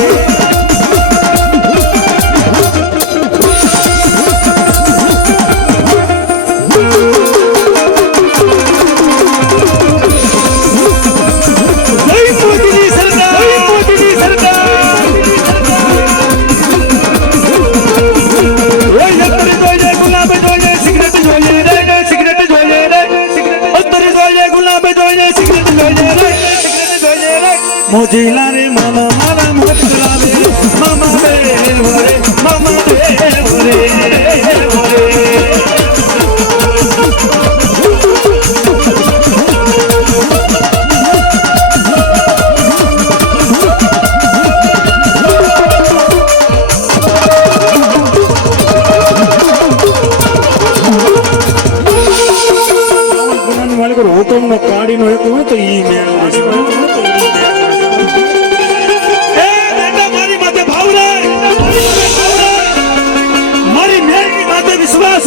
મોજીલા રે મામા મારા મોજ કરાવે મામા દેવ રે મામા દેવ રે દેવ રે હુકમ નો કાઢી નો એક હોય તો ઈ મેળ વિશ્વાસ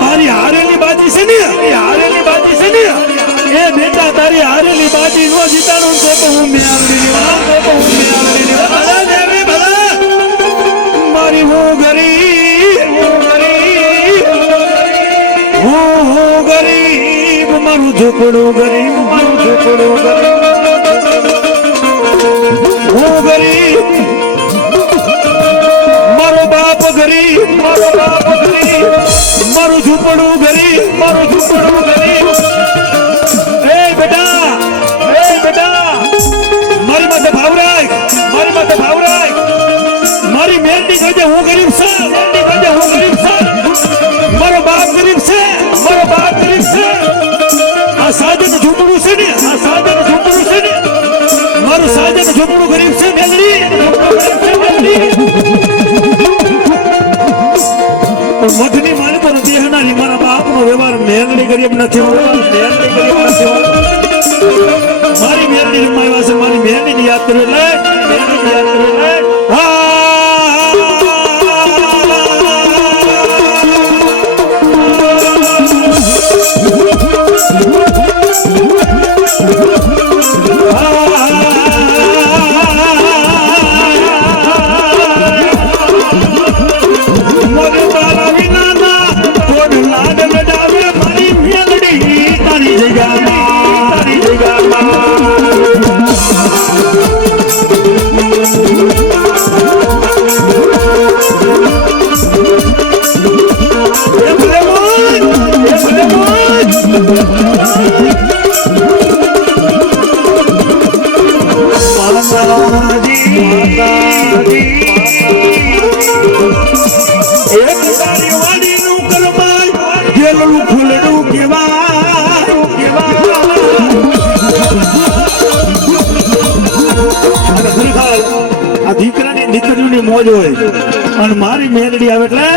તારી હારેલી બાજી છે ને હારેલી બાજી છે ને એ બેટા તારી હારેલી બાજી નો જીતાડું તો હું મેળવી ભલા દેવી ભલા મારી હું ગરીબ મારું ઝૂંપડું ગરીબ મારું ઝૂંપડું ગરીબ હું ગરીબ મારો બાપ ગરીબ મારું ઝૂંપડું ગરીબ મારું ઝૂંપડું ગરીબ એ બેટા મારી માથે ભાવ રાખ મારી મહેનતી કરજે હું ગરીબ છું મારો બાપ ગરીબ છે આ સાજન ઝૂંપડું છે ને મારું સાજન ઝૂંપડું ગરીબ છે મેલડી મઠની માલિકો નથી હનારી મારા બાપનો વ્યવહાર મેલડી ગરીબ નથી મારી મેલડી રમાયા છે મારી મેલડી યાદ કરે દીકરીની મોજ હોય અને મારી મેલડી આવે એટલે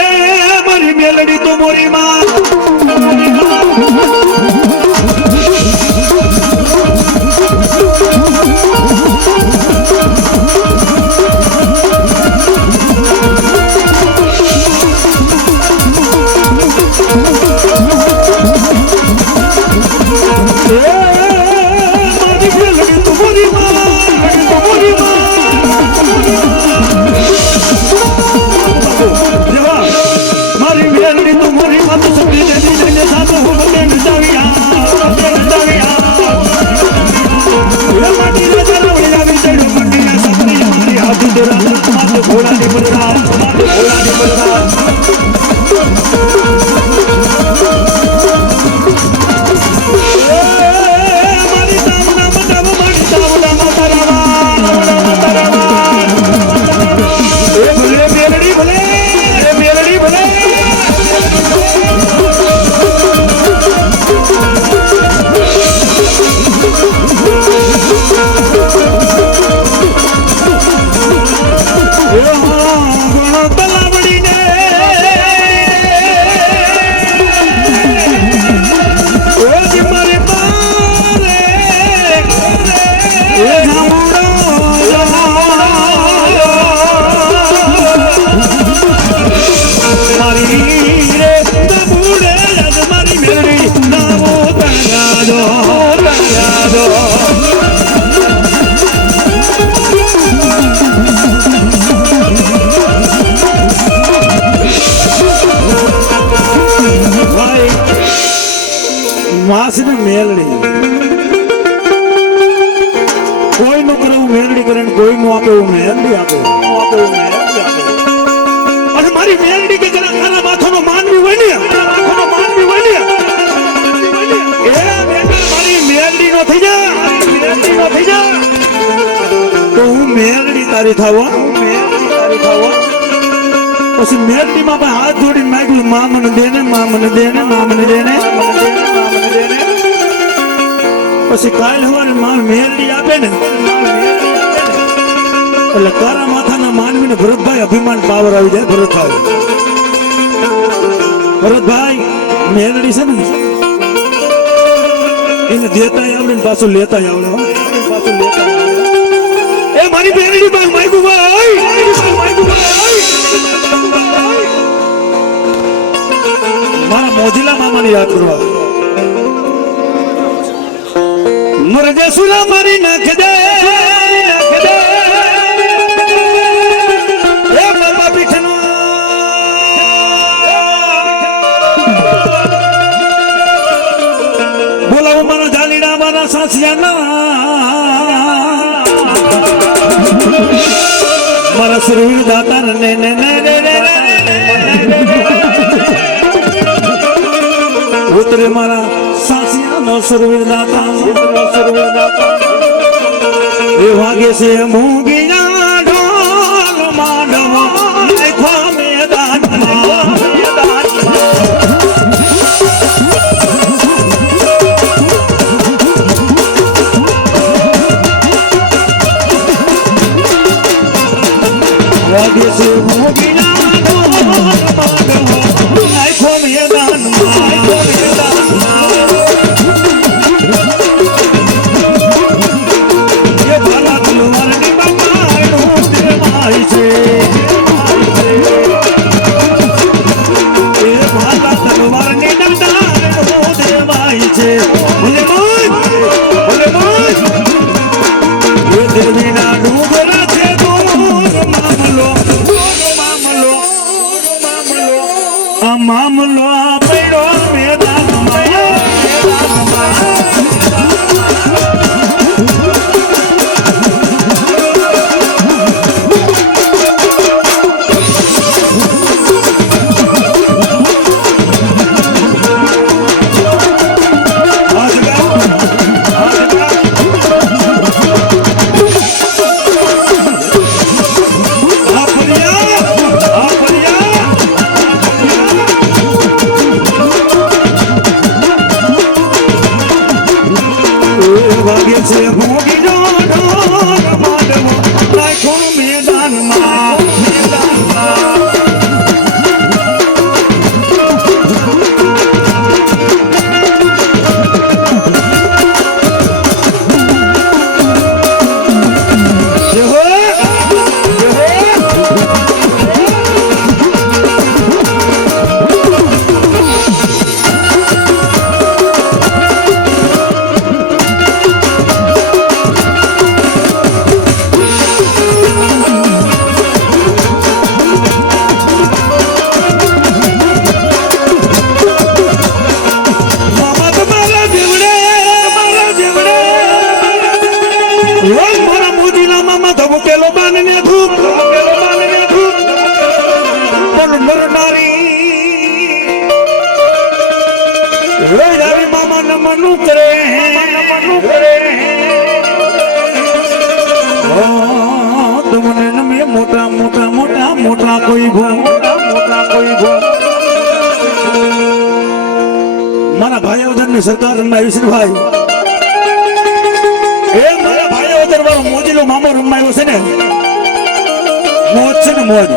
એ મારી મેલડી તો મોરી માં મારી મેલડી તો મોરી માં તો સપની દે સાથે હું બને નચાવી છે ને મેલડી. કોઈનું કરે એવું મેલડી કરે ને કોઈનું આપે એવું મેલડી આપે. અને મારી મેલડી કે જરા ખાના માથાનો માનવી હોય ને, માથાનો માનવી હોય ને, એ મારી મેલડી નો થઈ જા, મેલડી નો થઈ જા, તો હું મેલડી તારી થાવા, મેલડી તારી થાવા. પછી મેલડી માં પણ હાથ જોડીને માગ્યું, મા મને દે ને, મા મને દે ને, મા મને દે ને, પછી કાલ હવારે માં મેલડી આપે ને, એટલે કારા માથાના માનવીને ભરતભાઈ અભિમાન પાવર આવી જાય. ભરતભાઈ મેલડી છે ને એને દેતા આવડે ને પાછું લેતા આવડે. એ મારી મેલડી માં માગ્યું ભાઈ, મારા મોજીલા મામાને યાદ કરવા. મરજે સુલા મારી નાખ દે, એ બાબા પીઠનો બોલાવો મારા જાલીડા મારા સાસિયાના, મારા સુરવીર દાતા ને ને ને ઉતરે મારા સાસિયાનો સુરવીર દાતા, એ વાગે છે મૂંગીના ઢોલ માંડવો નાખો મેદાનમાં. વાગે છે મૂંગીના ઢોલ માંડવો નાખો મેદાનમાં. મામલો પડ્યો મેદાનમાં. મોટા કોઈ ભો મારા ભાઈ અવધર ની સરકાર રમાવી છે ભાઈ. એ મારા ભાઈ અવધર વાળો મોજીલો મામો રમાયો છે ને, મોજ છે ને મોજ.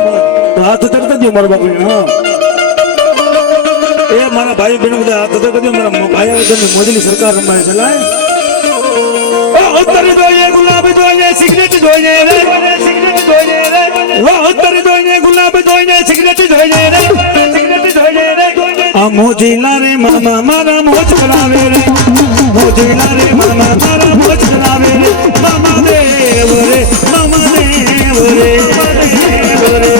હાથ તરત જ મારા બાપુ. હા એ મારા ભાઈ બહેનો બધા હાથ તરત જ મારા ભાઈ અવધર ની મોજીલી સરકાર રમાય છે. લાય અત્યારે જોઈએ ગુલાબી જોઈએ સિગરેટ જોઈએ રે, સિગરેટ જોઈએ રે, અત્યારે જોઈએ ગુલાબી જોઈએ સિગરેટ જોઈએ રે, સિગરેટ જોઈએ રે. આ મોજીલા રે મામા મારા મોજ કરાવે રે, મોજીલા રે મામા મારા મોજ કરાવે રે. મામા દેવ રે, મામા દેવ રે, દેવ રે.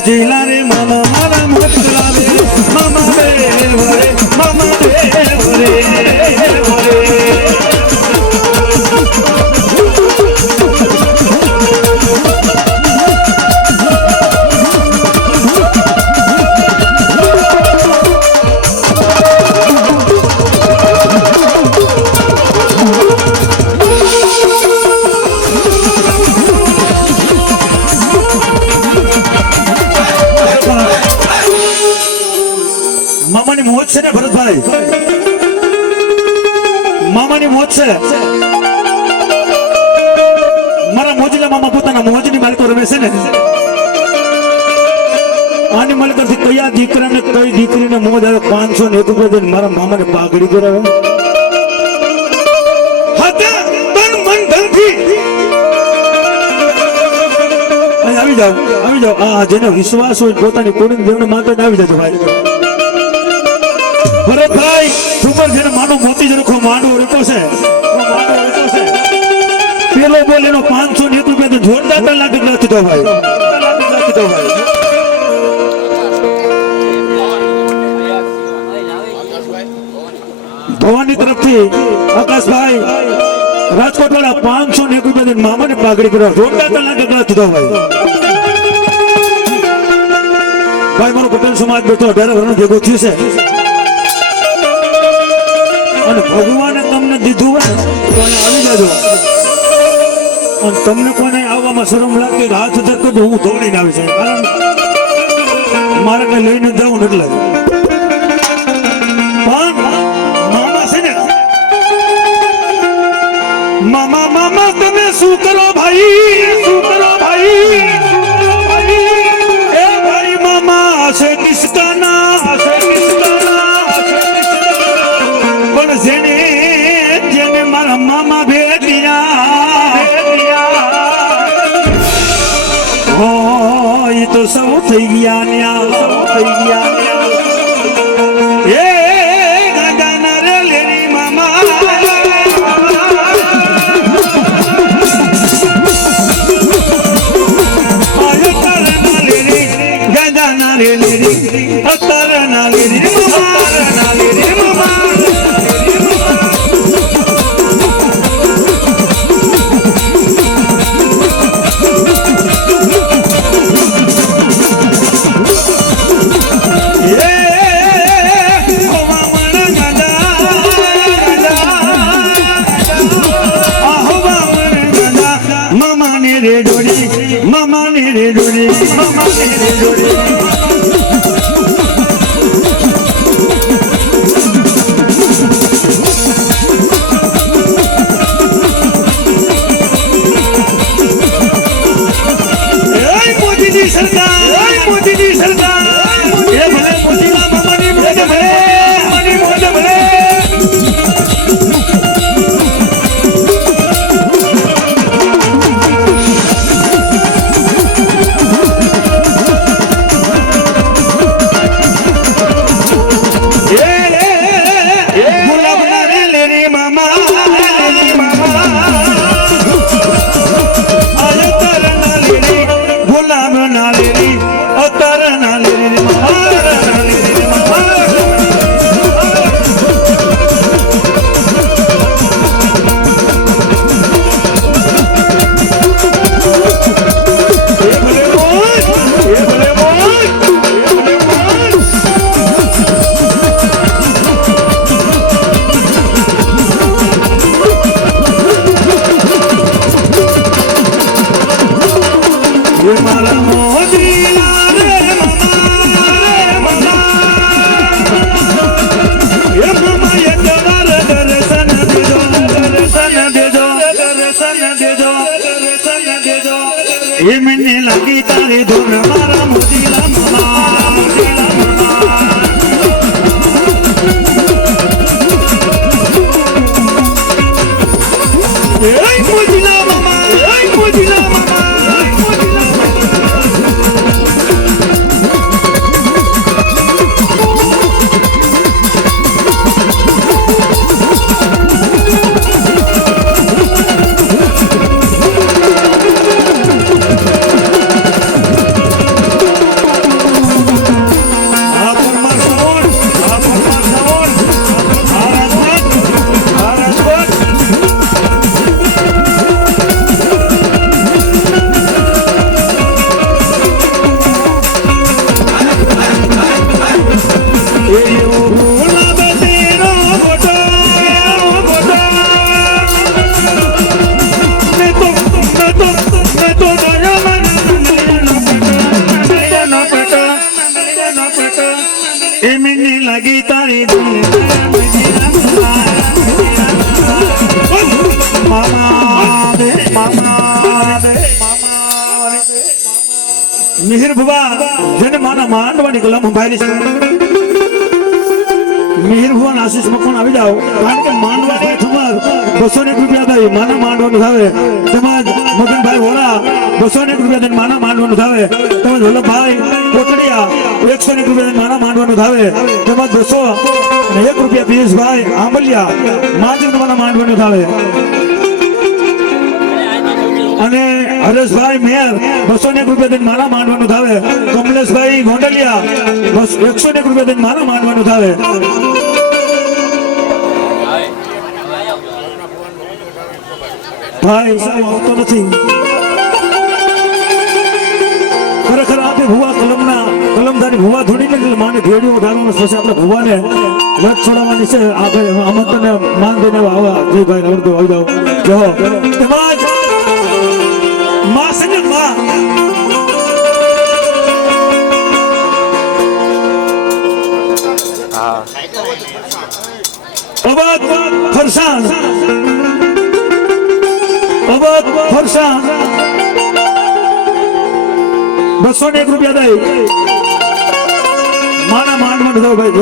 મોજીલા રે મામા મારા મોજીલા રે મામા દેવ રે મામા દેવ રે મામાની મોજ છે ને ભરતભાઈ, મામાની મોજ છે. મારા મોજીલા મામા પોતાના મોજની માલિકો રમે છે ને. આની માલિકથી કયા દીકરાને કઈ દીકરીને મોજ આવે 500 ને 1 રૂપિયા દઈને મારા મામાને પાઘડી કરાવે. આવી જાઓ આ જેને વિશ્વાસ હોય પોતાની કોડીને દેવને માતા આવી જજો ભાઈ. ભરતભાઈ ઉપર જેને માનો મોતી જરખો માંડવો રેતો છે, પેલો બોલ એનો 500 ને 1 રૂપિયા જોરદાર લાગે નથી તો ભાઈ. ભવાની તરફથી આકાશભાઈ રાજકોટ વાળા 500 ને 1 રૂપિયા મામાને પાઘડી કરવા જોરદાર લાગે નથી તો ભાઈ. ભાઈ મારો પટેલ સમાજ બેઠો 18 વર્ષનો ભેગો થયું છે અને ભગવાને તમને દીધું હોય તો આવી જજો. અને તમને કોને આવવામાં શરમ લાગે હાથ ધરતો તો હું દોડીને આવી છે, કારણ મારે કઈ લઈને જાઉં એટલે. પણ મામા છે ને, મામા મામા તમે શું કરો ભાઈ, શું કરો ભાઈ, એ ભાઈ મામા છે કિસકાના, પણ જેને જેને મારા મામા ભેટિયા હોય તો સૌ થઈ ગયા ન્યા, સૌ થઈ ગયા. એ ગાના રે લેરી મામા આયો તારના લેરી ગાના રે લેરી તારના લેરી મામા તારના લેરી મામા. મોદીજી સરકાર એ ભલે મોદીના મામાની મોજ ભલે મામાની મોજ ભલે. મને લાગી તારી ધૂન મારા મોજીલા મામા, મોજીલા મામા. એ મોજીલા મામા, એ મોજીલા મામા. લાગી તારી મિહિર ભુવા જેને માના માંડવાની કલમ સંભાળી છે મિહિર ભુવા આશીષ મકવાણ આવી જાઓ કારણ કે માંડવાની ખબર 200 રૂપિયા થાય માના માંડવાનું થાવે તેમજ મગનભાઈ હોળા 200 રૂપિયા દઈને માના માંડવાનું થાવે તેમજ વલ્લભભાઈ કોટડિયા 100 રૂપિયા દઈને માના માંડવાનું થાવે તેમજ 200 અને 1 રૂપિયા પિયુષભાઈ આંબલિયા માજન માના માંડવાનું થાવે અને હરેશભાઈ મેયર 201 રૂપિયા દઈને માના માંડવાનું થાવે કમલેશભાઈ ગોંડલિયા 101 રૂપિયા દઈને માના માંડવાનું થાવે ભાઈ સાહેબ આવતો નથી ખરેખર આપે ભુવા કલમધારી ભુવા થોડી ને માને ભેડીઓ ધારવાનું પછી આપણે ભુવાને લટ છોડાવવાની છે આપણે આમંત્રણને માન દઈને આવા જય ભાઈ નવરતો આવી જાઓ જો તેમજ માં સંજન માં અબાદ ફરસાણ અબાદ ફરસાણ 201 રૂપિયા દઈ માના માંડવાનું ભાઈ